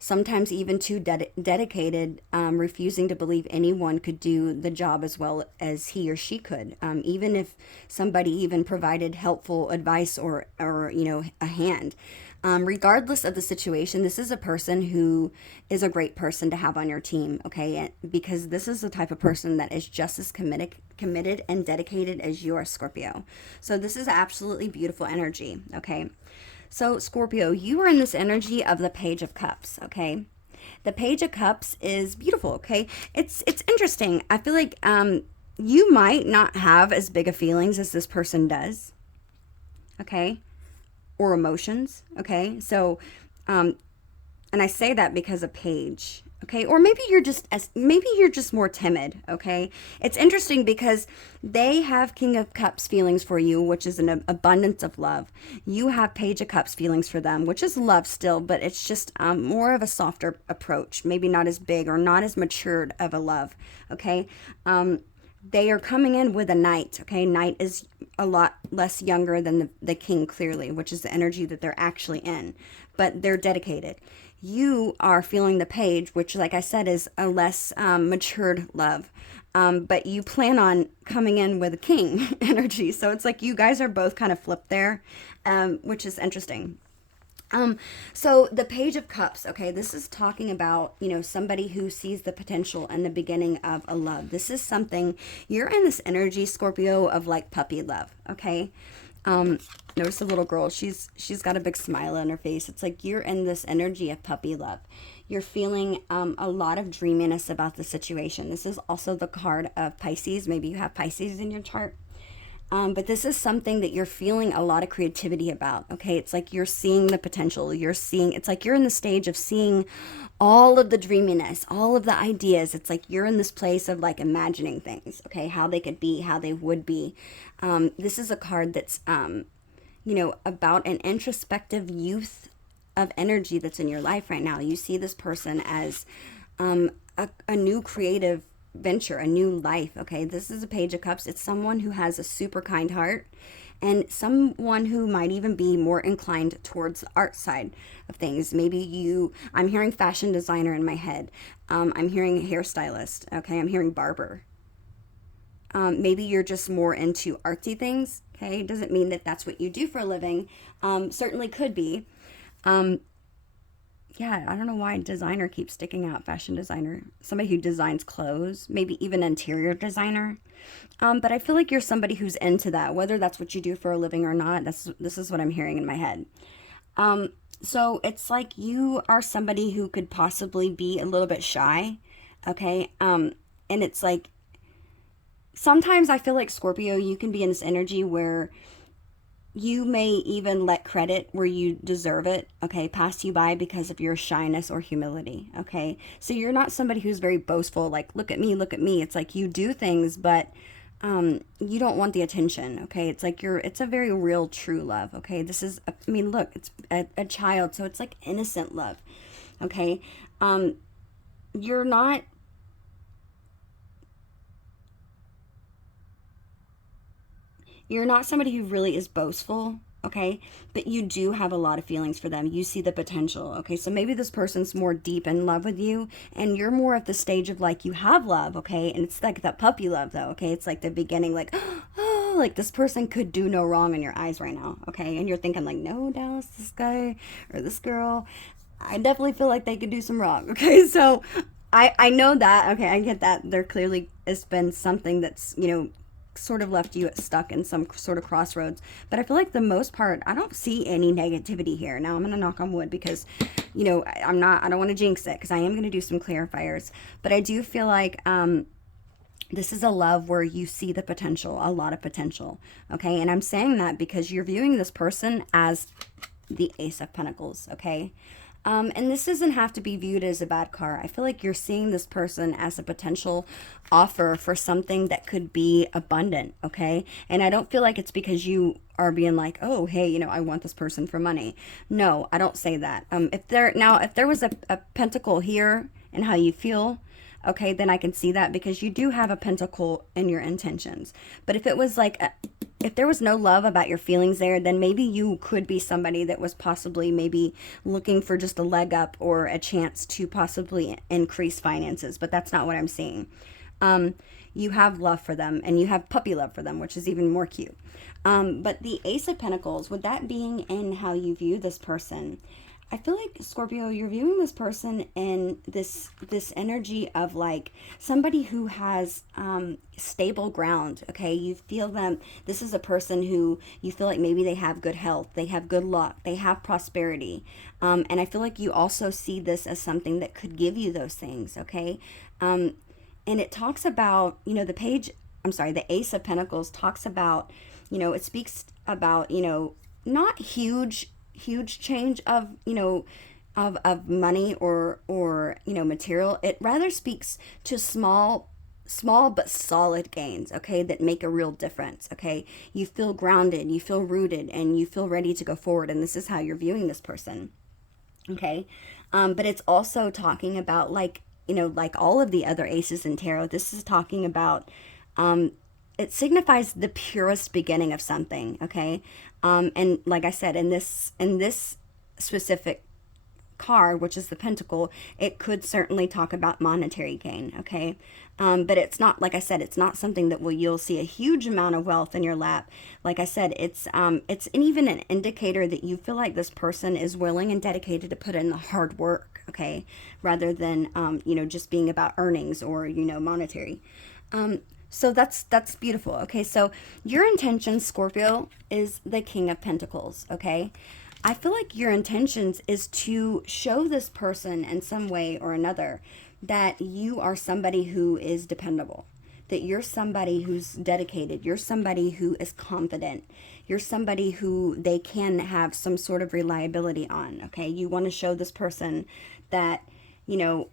sometimes even too dedicated, refusing to believe anyone could do the job as well as he or she could, even if somebody even provided helpful advice or you know, a hand. Regardless of the situation, this is a person who is a great person to have on your team, okay? Because this is the type of person that is just as committed and dedicated as you are, Scorpio. So this is absolutely beautiful energy, okay? So Scorpio, you are in this energy of the Page of Cups, okay? The Page of Cups is beautiful, okay? It's interesting. I feel like you might not have as big of feelings as this person does, okay? Or emotions, okay? So, and I say that because of Page, okay? Or maybe you're just more timid, okay? It's interesting because they have King of Cups feelings for you, which is an abundance of love. You have Page of Cups feelings for them, which is love still, but it's just more of a softer approach, maybe not as big or not as matured of a love, okay? They are coming in with a Knight, okay? Knight is a lot less younger than the King, clearly, which is the energy that they're actually in, but they're dedicated. You are feeling the Page, which, like I said, is a less matured love, but you plan on coming in with a King energy, so it's like you guys are both kind of flipped there, which is interesting. So the Page of Cups, okay, this is talking about, you know, somebody who sees the potential and the beginning of a love. This is something, you're in this energy, Scorpio, of like puppy love, okay? Notice the little girl, she's got a big smile on her face. It's like you're in this energy of puppy love. You're feeling a lot of dreaminess about the situation. This is also the card of Pisces. Maybe you have Pisces in your chart. But this is something that you're feeling a lot of creativity about, okay? It's like you're seeing the potential. It's like you're in the stage of seeing all of the dreaminess, all of the ideas. It's like you're in this place of like imagining things, okay? How they could be, how they would be. This is a card that's, you know, about an introspective youth of energy that's in your life right now. You see this person as a new creative venture, a new life, okay? This is a Page of Cups. It's someone who has a super kind heart and someone who might even be more inclined towards the art side of things. Maybe I'm hearing fashion designer in my head. I'm hearing hairstylist, okay? I'm hearing barber. Maybe you're just more into artsy things, okay? Doesn't mean that that's what you do for a living. Certainly could be. Yeah, I don't know why designer keeps sticking out, fashion designer. Somebody who designs clothes, maybe even interior designer. But I feel like you're somebody who's into that, whether that's what you do for a living or not. This is what I'm hearing in my head. So it's like you are somebody who could possibly be a little bit shy, okay? And it's like, sometimes I feel like, Scorpio, you can be in this energy where you may even let credit where you deserve it, okay, pass you by because of your shyness or humility, okay? So you're not somebody who's very boastful, like, look at me, look at me. It's like you do things, but you don't want the attention, okay? It's like it's a very real, true love, okay? This is, I mean, look, it's a child, so it's like innocent love, okay? You're not somebody who really is boastful, okay? But you do have a lot of feelings for them. You see the potential, okay? So maybe this person's more deep in love with you, and you're more at the stage of like, you have love, okay? And it's like that puppy love, though, okay? It's like the beginning, like, oh, like this person could do no wrong in your eyes right now, okay? And you're thinking like, no, Dallas, this guy or this girl, I definitely feel like they could do some wrong, okay? So I know that, okay? I get that. There clearly has been something that's, you know, sort of left you stuck in some sort of crossroads, but I feel like the most part, I don't see any negativity here. Now I'm gonna knock on wood because, you know, I don't want to jinx it, because I am gonna do some clarifiers, but I do feel like this is a love where you see the potential, a lot of potential, okay? And I'm saying that because you're viewing this person as the Ace of Pentacles, okay? And this doesn't have to be viewed as a bad card. I feel like you're seeing this person as a potential offer for something that could be abundant, okay? And I don't feel like it's because you are being like, oh, hey, you know, I want this person for money. No, I don't say that. If there was a pentacle here and how you feel, okay, then I can see that, because you do have a pentacle in your intentions. But if it was like, if there was no love about your feelings there, then maybe you could be somebody that was possibly maybe looking for just a leg up or a chance to possibly increase finances. But that's not what I'm seeing. You have love for them, and you have puppy love for them, which is even more cute. But the Ace of Pentacles, with that being in how you view this person, I feel like, Scorpio, you're viewing this person in this energy of like somebody who has stable ground, okay? You feel them, this is a person who you feel like maybe they have good health, they have good luck, they have prosperity. And I feel like you also see this as something that could give you those things, okay? And it talks about, you know, the Ace of Pentacles talks about, you know, it speaks about, you know, not huge change of, you know, of money or you know, material. It rather speaks to small but solid gains, okay, that make a real difference, okay? You feel grounded, you feel rooted, and you feel ready to go forward, and this is how you're viewing this person, okay? But it's also talking about, like, you know, like all of the other aces in tarot, this is talking about, it signifies the purest beginning of something, okay? And like I said, in this specific card, which is the Pentacle, it could certainly talk about monetary gain, okay? But it's not, like I said, it's not something that you'll see a huge amount of wealth in your lap. Like I said, it's even an indicator that you feel like this person is willing and dedicated to put in the hard work, okay? Rather than, you know, just being about earnings or, you know, monetary. So that's beautiful. Okay, so your intention, Scorpio, is the King of Pentacles, okay? I feel like your intentions is to show this person in some way or another that you are somebody who is dependable, that you're somebody who's dedicated, you're somebody who is confident, you're somebody who they can have some sort of reliability on, okay? You want to show this person that, you know,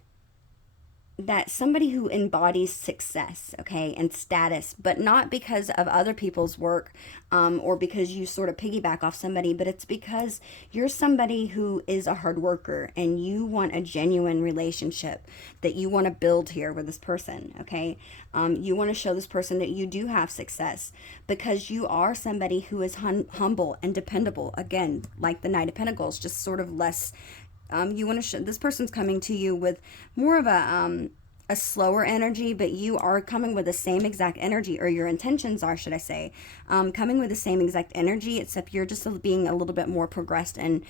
that somebody who embodies success, okay, and status, but not because of other people's work, or because you sort of piggyback off somebody, but it's because you're somebody who is a hard worker and you want a genuine relationship that you want to build here with this person, okay? You want to show this person that you do have success because you are somebody who is humble and dependable. Again, like the Knight of Pentacles, just sort of less. You want to show this person's coming to you with more of a slower energy, but you are coming with the same exact energy, or your intentions are, should I say, coming with the same exact energy, except you're just being a little bit more progressed and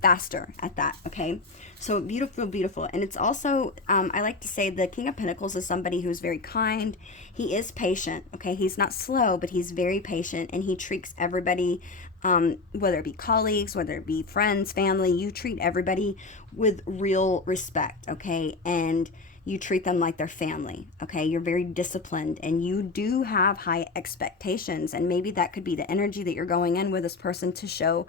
faster at that, okay? So beautiful, beautiful. And it's also, I like to say the King of Pentacles is somebody who's very kind. He is patient, okay? He's not slow, but he's very patient, and he treats everybody, whether it be colleagues, whether it be friends, family, you treat everybody with real respect, okay? And you treat them like their family, okay? You're very disciplined, and you do have high expectations, and maybe that could be the energy that you're going in with this person to show,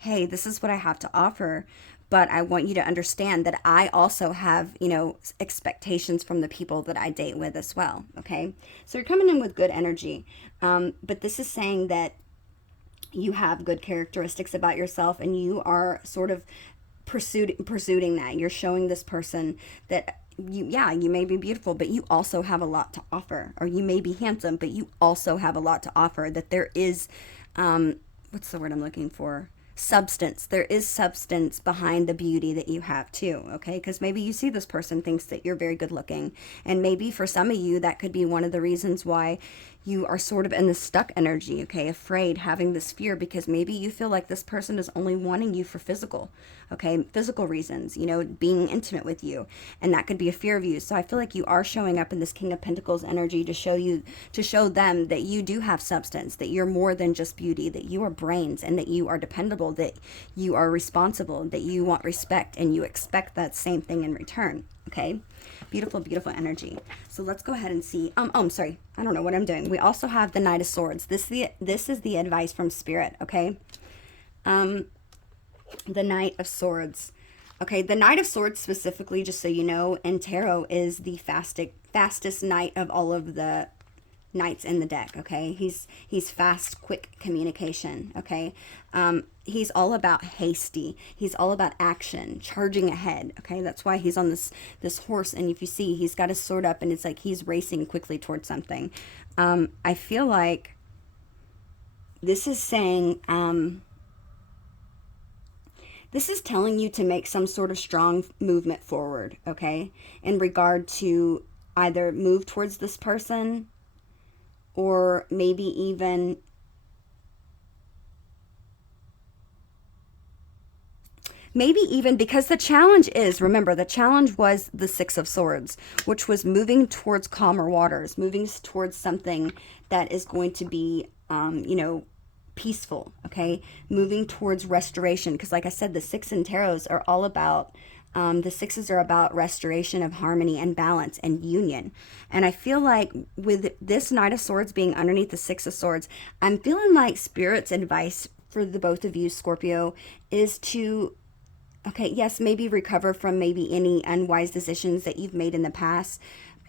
hey, this is what I have to offer, but I want you to understand that I also have, you know, expectations from the people that I date with as well, okay? So you're coming in with good energy, but this is saying that you have good characteristics about yourself, and you are sort of pursuing that. You're showing this person that you may be beautiful, but you also have a lot to offer, or you may be handsome, but you also have a lot to offer, that there is, what's the word I'm looking for? Substance. There is substance behind the beauty that you have too, okay? Because maybe you see this person thinks that you're very good looking, and maybe for some of you that could be one of the reasons why you are sort of in the stuck energy, okay? Afraid, having this fear, because maybe you feel like this person is only wanting you for physical, okay? Physical reasons, you know, being intimate with you, and that could be a fear of you. So I feel like you are showing up in this King of Pentacles energy to show them that you do have substance, that you're more than just beauty, that you are brains, and that you are dependable, that you are responsible, that you want respect, and you expect that same thing in return, okay? Beautiful, beautiful energy. So let's go ahead and see. I'm sorry. I don't know what I'm doing. We also have the Knight of Swords. This is the advice from Spirit, okay? The Knight of Swords. Okay, the Knight of Swords specifically, just so you know, in tarot is the fastest knight of all of the knights in the deck, okay? He's fast, quick communication, okay? he's all about hasty. He's all about action, charging ahead. Okay, that's why he's on this horse. And if you see, he's got his sword up, and it's like he's racing quickly towards something. I feel like this is saying, this is telling you to make some sort of strong movement forward. Okay, in regard to either move towards this person, or maybe even because the challenge is, remember, the challenge was the Six of Swords, which was moving towards calmer waters, moving towards something that is going to be, you know, peaceful, okay? Moving towards restoration, because like I said, the Six in Tarots are all about, the sixes are about restoration of harmony and balance and union. And I feel like with this Knight of Swords being underneath the Six of Swords, I'm feeling like Spirit's advice for the both of you, Scorpio, is to, okay, yes, maybe recover from maybe any unwise decisions that you've made in the past,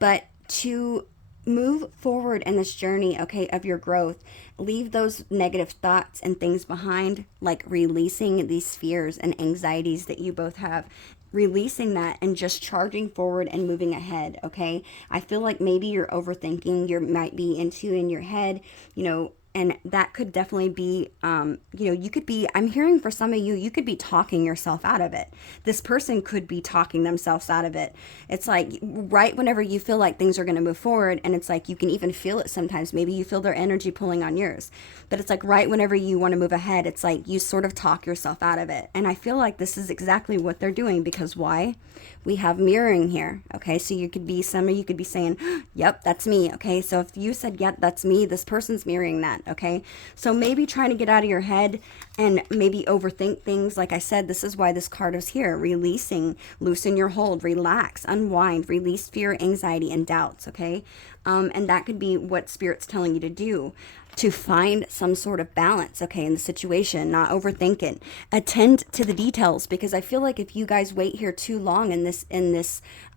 but to move forward in this journey, okay, of your growth. Leave those negative thoughts and things behind, like releasing these fears and anxieties that you both have. Releasing that and just charging forward and moving ahead, okay? I feel like maybe you're overthinking, you might be into in your head, you know, and that could definitely be, you know, you could be, I'm hearing for some of you, you could be talking yourself out of it. This person could be talking themselves out of it. It's like right whenever you feel like things are going to move forward, and it's like you can even feel it sometimes. Maybe you feel their energy pulling on yours. But it's like right whenever you want to move ahead, it's like you sort of talk yourself out of it. And I feel like this is exactly what they're doing, because why? We have mirroring here, okay? So you could be, some of you could be saying, yep, that's me, okay? So if you said, yep, that's me, this person's mirroring that, okay? So maybe trying to get out of your head and maybe overthink things. Like I said, this is why this card is here. Releasing, loosen your hold, relax, unwind, release fear, anxiety, and doubts, okay? And that could be what Spirit's telling you to do, to find some sort of balance, okay, in the situation, not overthink it. Attend to the details, because I feel like if you guys wait here too long in this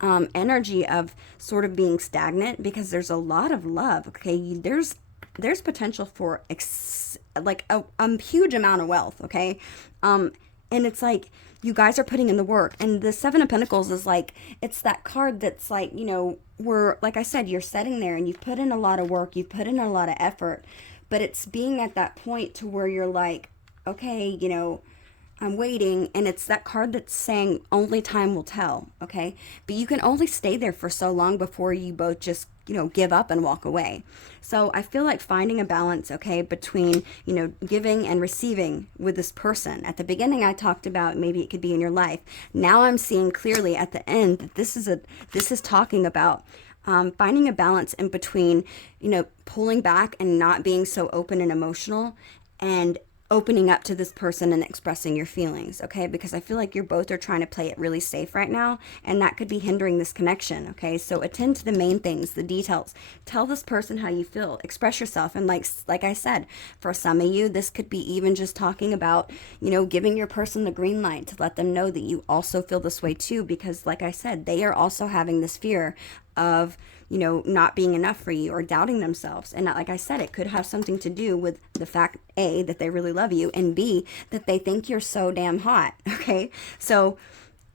energy of sort of being stagnant, because there's a lot of love, okay, there's potential for like a huge amount of wealth, okay, and it's like you guys are putting in the work. And the Seven of Pentacles is like, it's that card that's like, you know, where, like I said, you're sitting there and you've put in a lot of work, you've put in a lot of effort, but it's being at that point to where you're like, okay, you know, I'm waiting. And it's that card that's saying only time will tell, okay? But you can only stay there for so long before you both just, you know, give up and walk away. So I feel like finding a balance, okay, between, you know, giving and receiving with this person. At the beginning, I talked about maybe it could be in your life. Now I'm seeing clearly at the end that this is talking about finding a balance in between, you know, pulling back and not being so open and emotional, and opening up to this person and expressing your feelings, okay? Because I feel like you both are trying to play it really safe right now, and that could be hindering this connection, okay? So attend to the main things, the details. Tell this person how you feel. Express yourself. And like I said, for some of you, this could be even just talking about, you know, giving your person the green light to let them know that you also feel this way too, because like I said, they are also having this fear of, you know, not being enough for you or doubting themselves. And like I said, it could have something to do with the fact, A, that they really love you, and B, that they think you're so damn hot, okay? So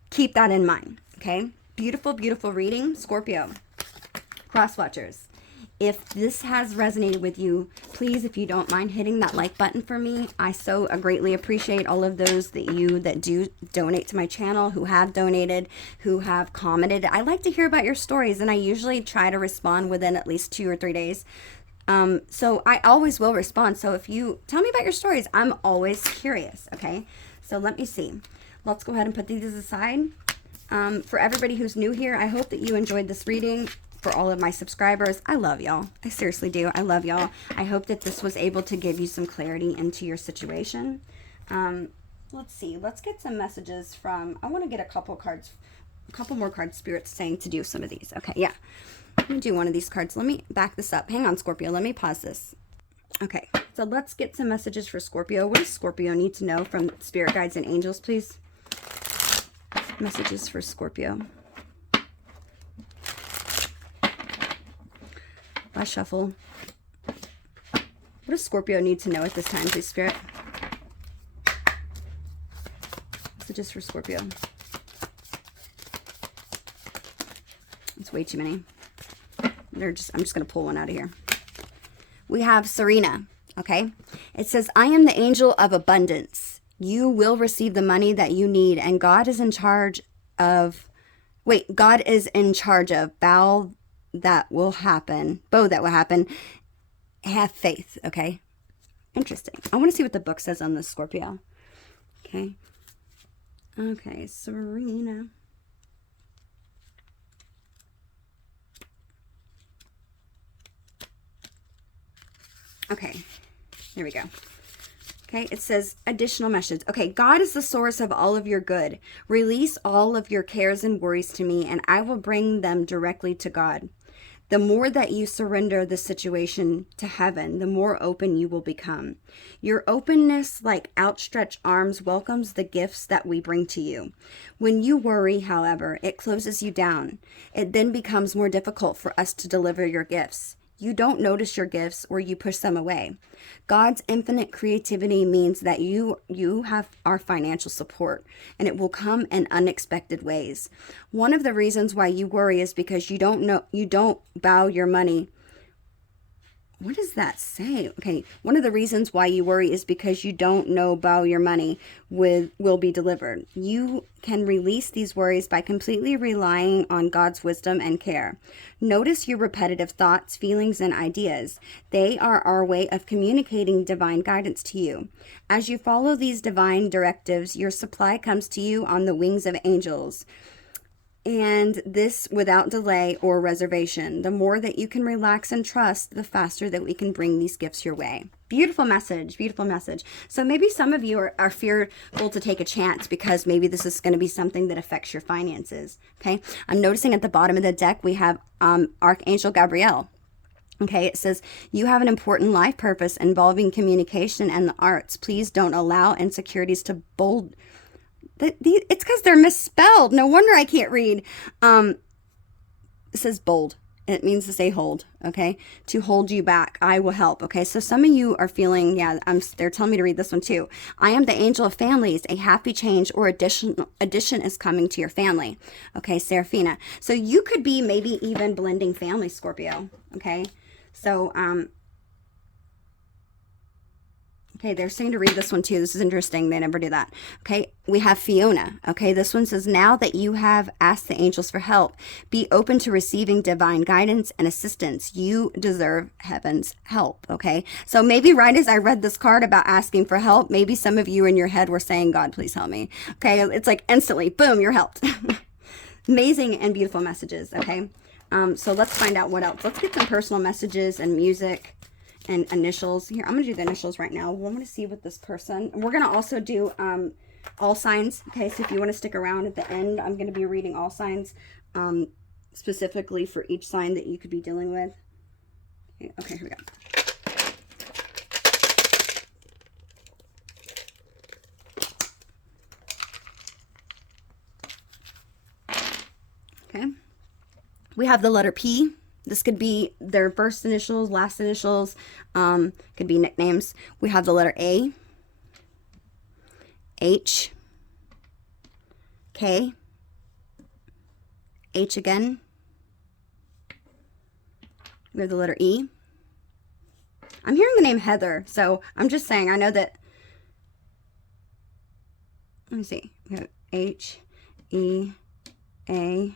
keep that in mind, okay? Beautiful, beautiful reading, Scorpio. Cross watchers. If this has resonated with you, please, if you don't mind hitting that like button for me. I so greatly appreciate all of those that do donate to my channel, who have donated, who have commented. I like to hear about your stories, and I usually try to respond within at least 2 or 3 days. So I always will respond. So if you tell me about your stories, I'm always curious, okay? So let me see. Let's go ahead and put these aside. For everybody who's new here, I hope that you enjoyed this reading. For all of my subscribers, I love y'all. I seriously do. I love y'all. I hope that this was able to give you some clarity into your situation. Let's see. Let's get some messages from, I want to get a couple more cards, Spirit's saying to do some of these. Okay, yeah. Let me do one of these cards. Let me back this up. Hang on, Scorpio. Let me pause this. Okay, so let's get some messages for Scorpio. What does Scorpio need to know from spirit guides and angels, please? Messages for Scorpio. I shuffle. What does Scorpio need to know at this time, please, Spirit? messages for Scorpio. It's way too many. I'm just going to pull one out of here. We have Serena, okay? It says, I am the angel of abundance. You will receive the money that you need, and God is in charge of, God is in charge of bow that will happen. Have faith, okay? Interesting. I want to see what the book says on this, Scorpio. Okay. Okay, Serena. Okay, here we go. Okay, it says additional message. Okay, God is the source of all of your good. Release all of your cares and worries to me, and I will bring them directly to God. The more that you surrender the situation to heaven, the more open you will become. Your openness, like outstretched arms, welcomes the gifts that we bring to you. When you worry, however, it closes you down. It then becomes more difficult for us to deliver your gifts. You don't notice your gifts or you push them away. God's infinite creativity means that you have our financial support, and it will come in unexpected ways. One of the reasons why you worry is because you don't bow your money. What does that say? Okay, one of the reasons why you worry is because you don't know bow your money will be delivered. You can release these worries by completely relying on God's wisdom and care. Notice your repetitive thoughts, feelings, and ideas. They are our way of communicating divine guidance to you. As you follow these divine directives, your supply comes to you on the wings of angels. And this without delay or reservation. The more that you can relax and trust, the faster that we can bring these gifts your way. Beautiful message, beautiful message. So maybe some of you are fearful to take a chance because maybe this is going to be something that affects your finances. Okay, I'm noticing at the bottom of the deck we have Archangel Gabriel. Okay, it says, you have an important life purpose involving communication and the arts. Please don't allow insecurities to it's because they're misspelled. No wonder I can't read. It says bold. It means to say hold, okay? To hold you back. I will help, okay? So some of you are feeling, they're telling me to read this one too. I am the angel of families. A happy change or addition is coming to your family. Okay, Serafina. So you could be maybe even blending family, Scorpio, okay? So, okay, they're saying to read this one too. This is interesting. They never do that. Okay, we have Fiona. Okay, this one says, now that you have asked the angels for help, be open to receiving divine guidance and assistance. You deserve heaven's help. Okay, so maybe right as I read this card about asking for help, maybe some of you in your head were saying, God, please help me. Okay, it's like instantly, boom, you're helped. Amazing and beautiful messages. Okay, so let's find out what else. Let's get some personal messages and music and initials. Here, I'm going to do the initials right now. We're going to see what this person, we're going to also do all signs. Okay, so if you want to stick around at the end, I'm going to be reading all signs specifically for each sign that you could be dealing with. Okay, here we go. Okay, we have the letter P. This could be their first initials, last initials, could be nicknames. We have the letter A, H, K, H again. We have the letter E. I'm hearing the name Heather, so I'm just saying, I know that, let me see, we have H, E, A,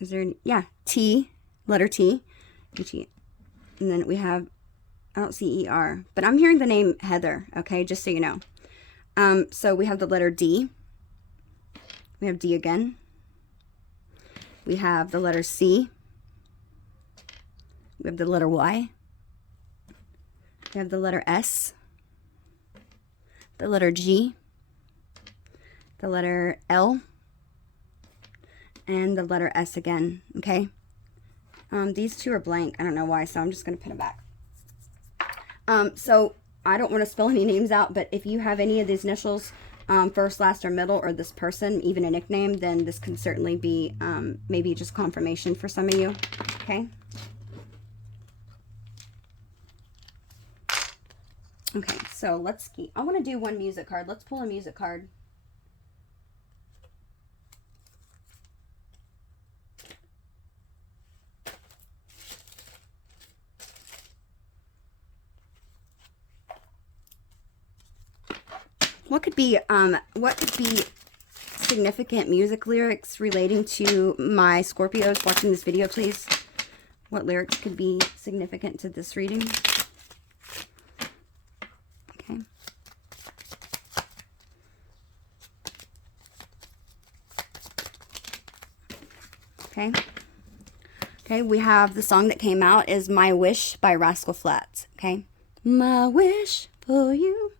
is there any, yeah, T, letter T, and then we have, I don't see E-R, but I'm hearing the name Heather, okay, just so you know. So we have the letter D, we have D again, we have the letter C, we have the letter Y, we have the letter S, the letter G, the letter L, and the letter S again, okay? These two are blank. I don't know why, so I'm just going to put them back. So I don't want to spell any names out, but if you have any of these initials, first, last, or middle, or this person, even a nickname, then this can certainly be maybe just confirmation for some of you, okay? Okay, so let's keep, I want to do one music card. Let's pull a music card. What could be significant music lyrics relating to my Scorpios watching this video, please? What lyrics could be significant to this reading? Okay. Okay. Okay, we have the song that came out is My Wish by Rascal Flatts. Okay. My wish for you.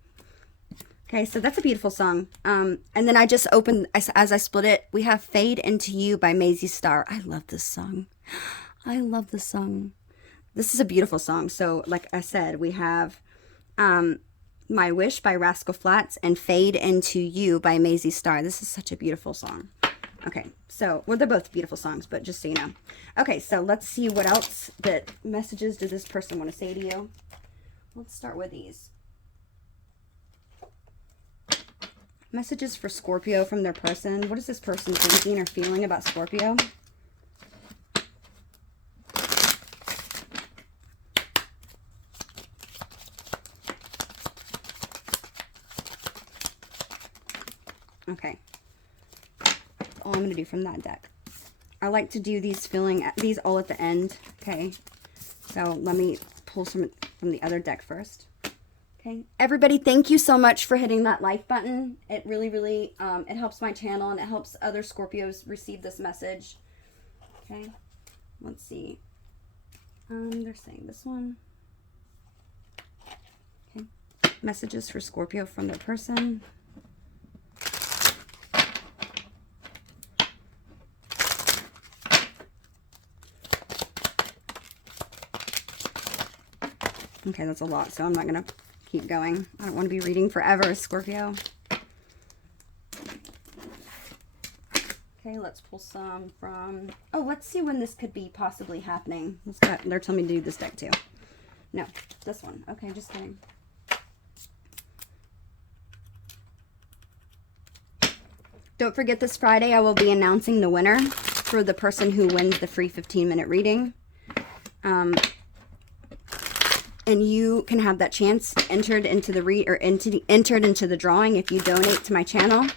Okay, so that's a beautiful song. And then I just opened, as I split it, we have Fade Into You by Maisie Starr. I love this song. I love this song. This is a beautiful song. So, like I said, we have My Wish by Rascal Flatts and Fade Into You by Maisie Starr. This is such a beautiful song. Okay, so, well, they're both beautiful songs, but just so you know. Okay, so let's see what else, that messages does this person want to say to you. Let's start with these. Messages for Scorpio from their person. What is this person thinking or feeling about Scorpio? Okay. All I'm going to do from that deck. I like to do these all at the end. Okay. So let me pull some from the other deck first. Okay. Everybody, thank you so much for hitting that like button. It really, really, it helps my channel and it helps other Scorpios receive this message. Okay. Let's see. They're saying this one. Okay. Messages for Scorpio from their person. Okay, that's a lot, so I'm not going to keep going. I don't want to be reading forever, Scorpio. Okay, let's pull some from... Oh, let's see when this could be possibly happening. They're telling me to do this deck, too. No, this one. Okay, just kidding. Don't forget, this Friday I will be announcing the winner for the person who wins the free 15-minute reading. And you can have that chance entered into the entered into the drawing if you donate to my channel,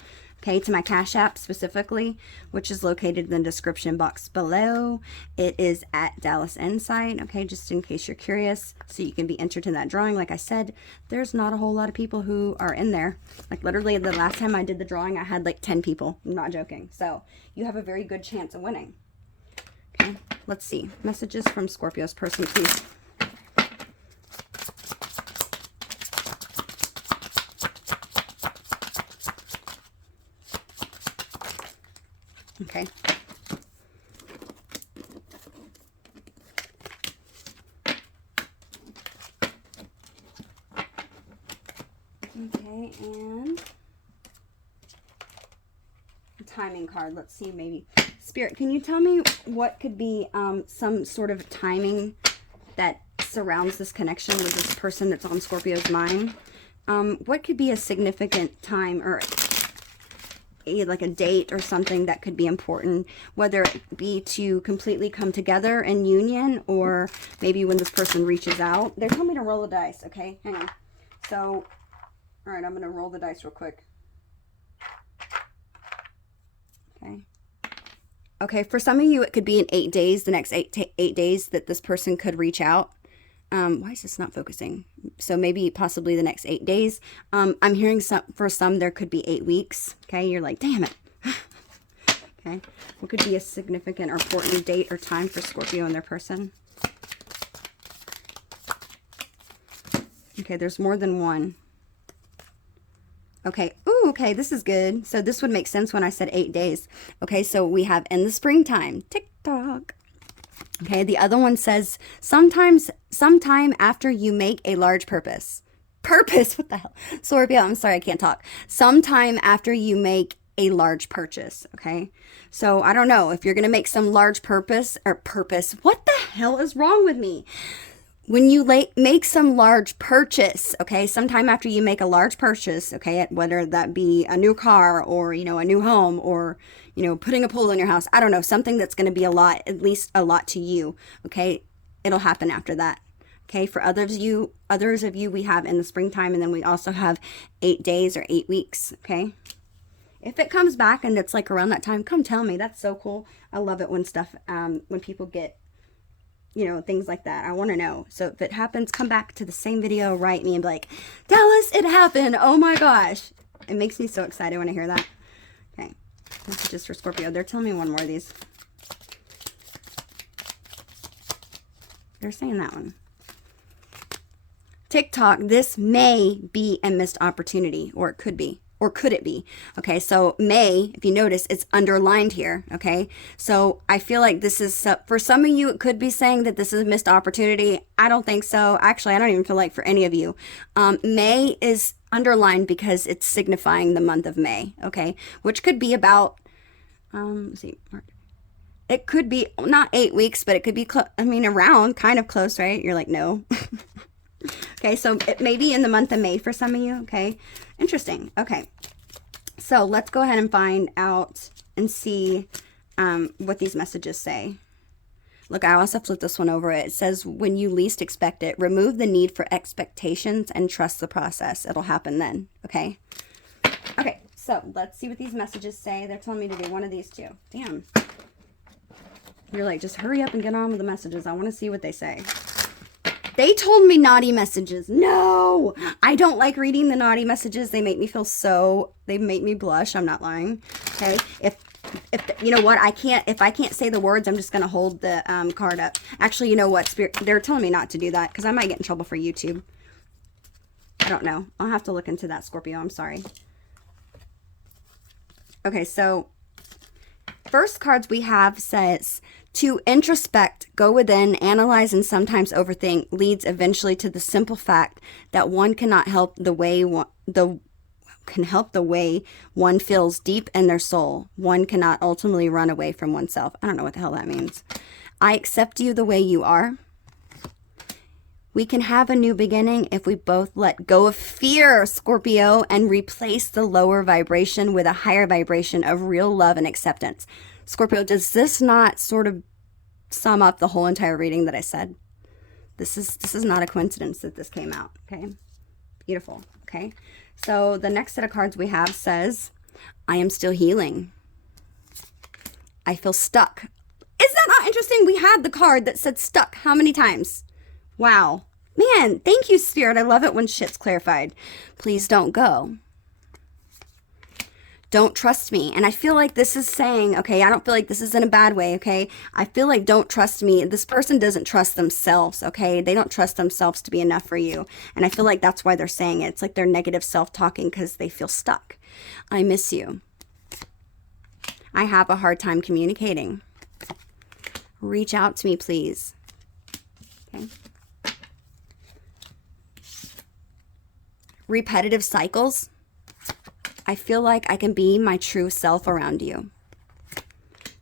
okay, to my Cash App specifically, which is located in the description box below. It is at Dallas Insight, okay, just in case you're curious, so you can be entered in that drawing. Like I said, there's not a whole lot of people who are in there. Like literally the last time I did the drawing, I had like 10 people. I'm not joking. So you have a very good chance of winning. Okay, let's see. Messages from Scorpio's person, please. Okay. Okay, and a timing card. Let's see, maybe. Spirit, can you tell me what could be some sort of timing that surrounds this connection with this person that's on Scorpio's mind? What could be a significant time or like a date or something that could be important, whether it be to completely come together in union or maybe when this person reaches out? They're telling me to roll the dice, okay? Hang on. So, all right, I'm going to roll the dice real quick. Okay. Okay, for some of you, it could be in 8 days, the next eight days that this person could reach out. Why is this not focusing? So maybe possibly the next 8 days. I'm hearing for some there could be 8 weeks. Okay, you're like, damn it. Okay, what could be a significant or important date or time for Scorpio and their person? Okay, there's more than one. Okay, ooh, okay, this is good. So this would make sense when I said 8 days. Okay, so we have in the springtime, TikTok. Okay, the other one says, sometime after you make a large purpose. Purpose? What the hell? Scorpio, I'm sorry, I can't talk. Sometime after you make a large purchase, okay? So, I don't know, if you're going to make some large purpose. What the hell is wrong with me? When you make some large purchase, okay, sometime after you make a large purchase, okay, whether that be a new car or, you know, a new home or, you know, putting a pool in your house, I don't know, something that's going to be a lot, at least a lot to you, okay, it'll happen after that, Okay, for others of you, we have in the springtime, and then we also have 8 days or 8 weeks, okay? If it comes back and it's like around that time, come tell me. That's so cool. I love it when stuff, when people get, you know, things like that. I want to know. So if it happens, come back to the same video, write me and be like, Dallas, it happened. Oh my gosh. It makes me so excited when I hear that. Okay, messages for Scorpio. They're telling me one more of these. They're saying that one. TikTok, this may be a missed opportunity, or it could be, or could it be? Okay, so may, if you notice, it's underlined here, okay? So I feel like this is, for some of you, it could be saying that this is a missed opportunity. I don't think so. Actually, I don't even feel like for any of you. May is underlined because it's signifying the month of May, okay? Which could be about, let's see, it could be not 8 weeks, but it could be, around, kind of close, right? You're like, no. Okay, so it may be in the month of May for some of you, okay? Interesting. Okay, so let's go ahead and find out and see what these messages say. Look, I also flipped this one over. It says, when you least expect it, remove the need for expectations and trust the process. It'll happen then, okay? Okay, so let's see what these messages say. They're telling me to do one of these two. Damn. You're like, just hurry up and get on with the messages. I want to see what they say. They told me naughty messages. No, I don't like reading the naughty messages. They make me feel so, they make me blush. I'm not lying. Okay. If you know what, if I can't say the words, I'm just going to hold the card up. Actually, you know what, Spirit, they're telling me not to do that because I might get in trouble for YouTube. I don't know. I'll have to look into that, Scorpio. I'm sorry. Okay. So first cards we have says, to introspect, go within, analyze, and sometimes overthink leads eventually to the simple fact that one cannot help the way one feels deep in their soul. One cannot ultimately run away from oneself. I don't know what the hell that means. I accept you the way you are. We can have a new beginning if we both let go of fear, Scorpio, and replace the lower vibration with a higher vibration of real love and acceptance. Scorpio, does this not sort of sum up the whole entire reading that I said? This is not a coincidence that this came out, okay? Beautiful, okay? So the next set of cards we have says, I am still healing. I feel stuck. Is that not interesting? We had the card that said stuck how many times? Wow. Man, thank you, Spirit. I love it when shit's clarified. Please don't go. Don't trust me. And I feel like this is saying, okay, I don't feel like this is in a bad way, okay? I feel like don't trust me. This person doesn't trust themselves, okay? They don't trust themselves to be enough for you. And I feel like that's why they're saying it. It's like they're negative self-talking because they feel stuck. I miss you. I have a hard time communicating. Reach out to me, please. Okay. Repetitive cycles. I feel like I can be my true self around you.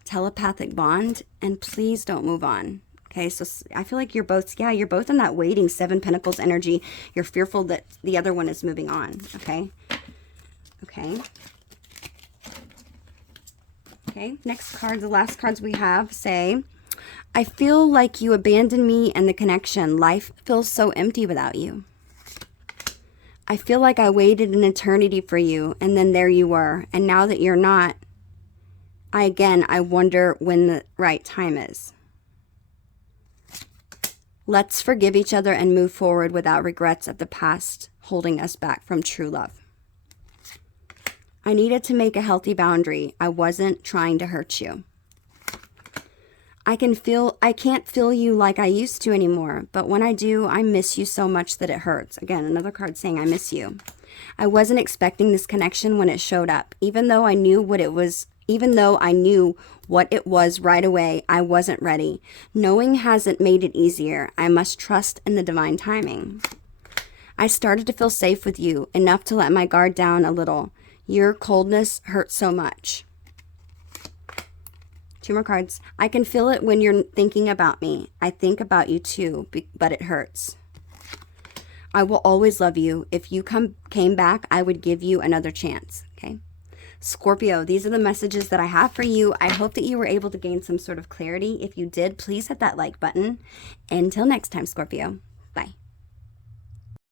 Telepathic bond, and please don't move on. Okay, so I feel like you're both in that waiting 7 Pentacles energy. You're fearful that the other one is moving on, okay? Okay. Okay, next cards, the last cards we have say, I feel like you abandoned me and the connection. Life feels so empty without you. I feel like I waited an eternity for you, and then there you were. And now that you're not, I wonder when the right time is. Let's forgive each other and move forward without regrets of the past holding us back from true love. I needed to make a healthy boundary. I wasn't trying to hurt you. I can't feel you like I used to anymore, but when I do, I miss you so much that it hurts. Again, another card saying I miss you. I wasn't expecting this connection when it showed up. Even though I knew what it was right away, I wasn't ready. Knowing hasn't made it easier. I must trust in the divine timing. I started to feel safe with you, enough to let my guard down a little. Your coldness hurts so much. 2 more cards. I can feel it when you're thinking about me. I think about you too, but it hurts. I will always love you. If you came back, I would give you another chance. Okay. Scorpio, these are the messages that I have for you. I hope that you were able to gain some sort of clarity. If you did, please hit that like button. Until next time, Scorpio.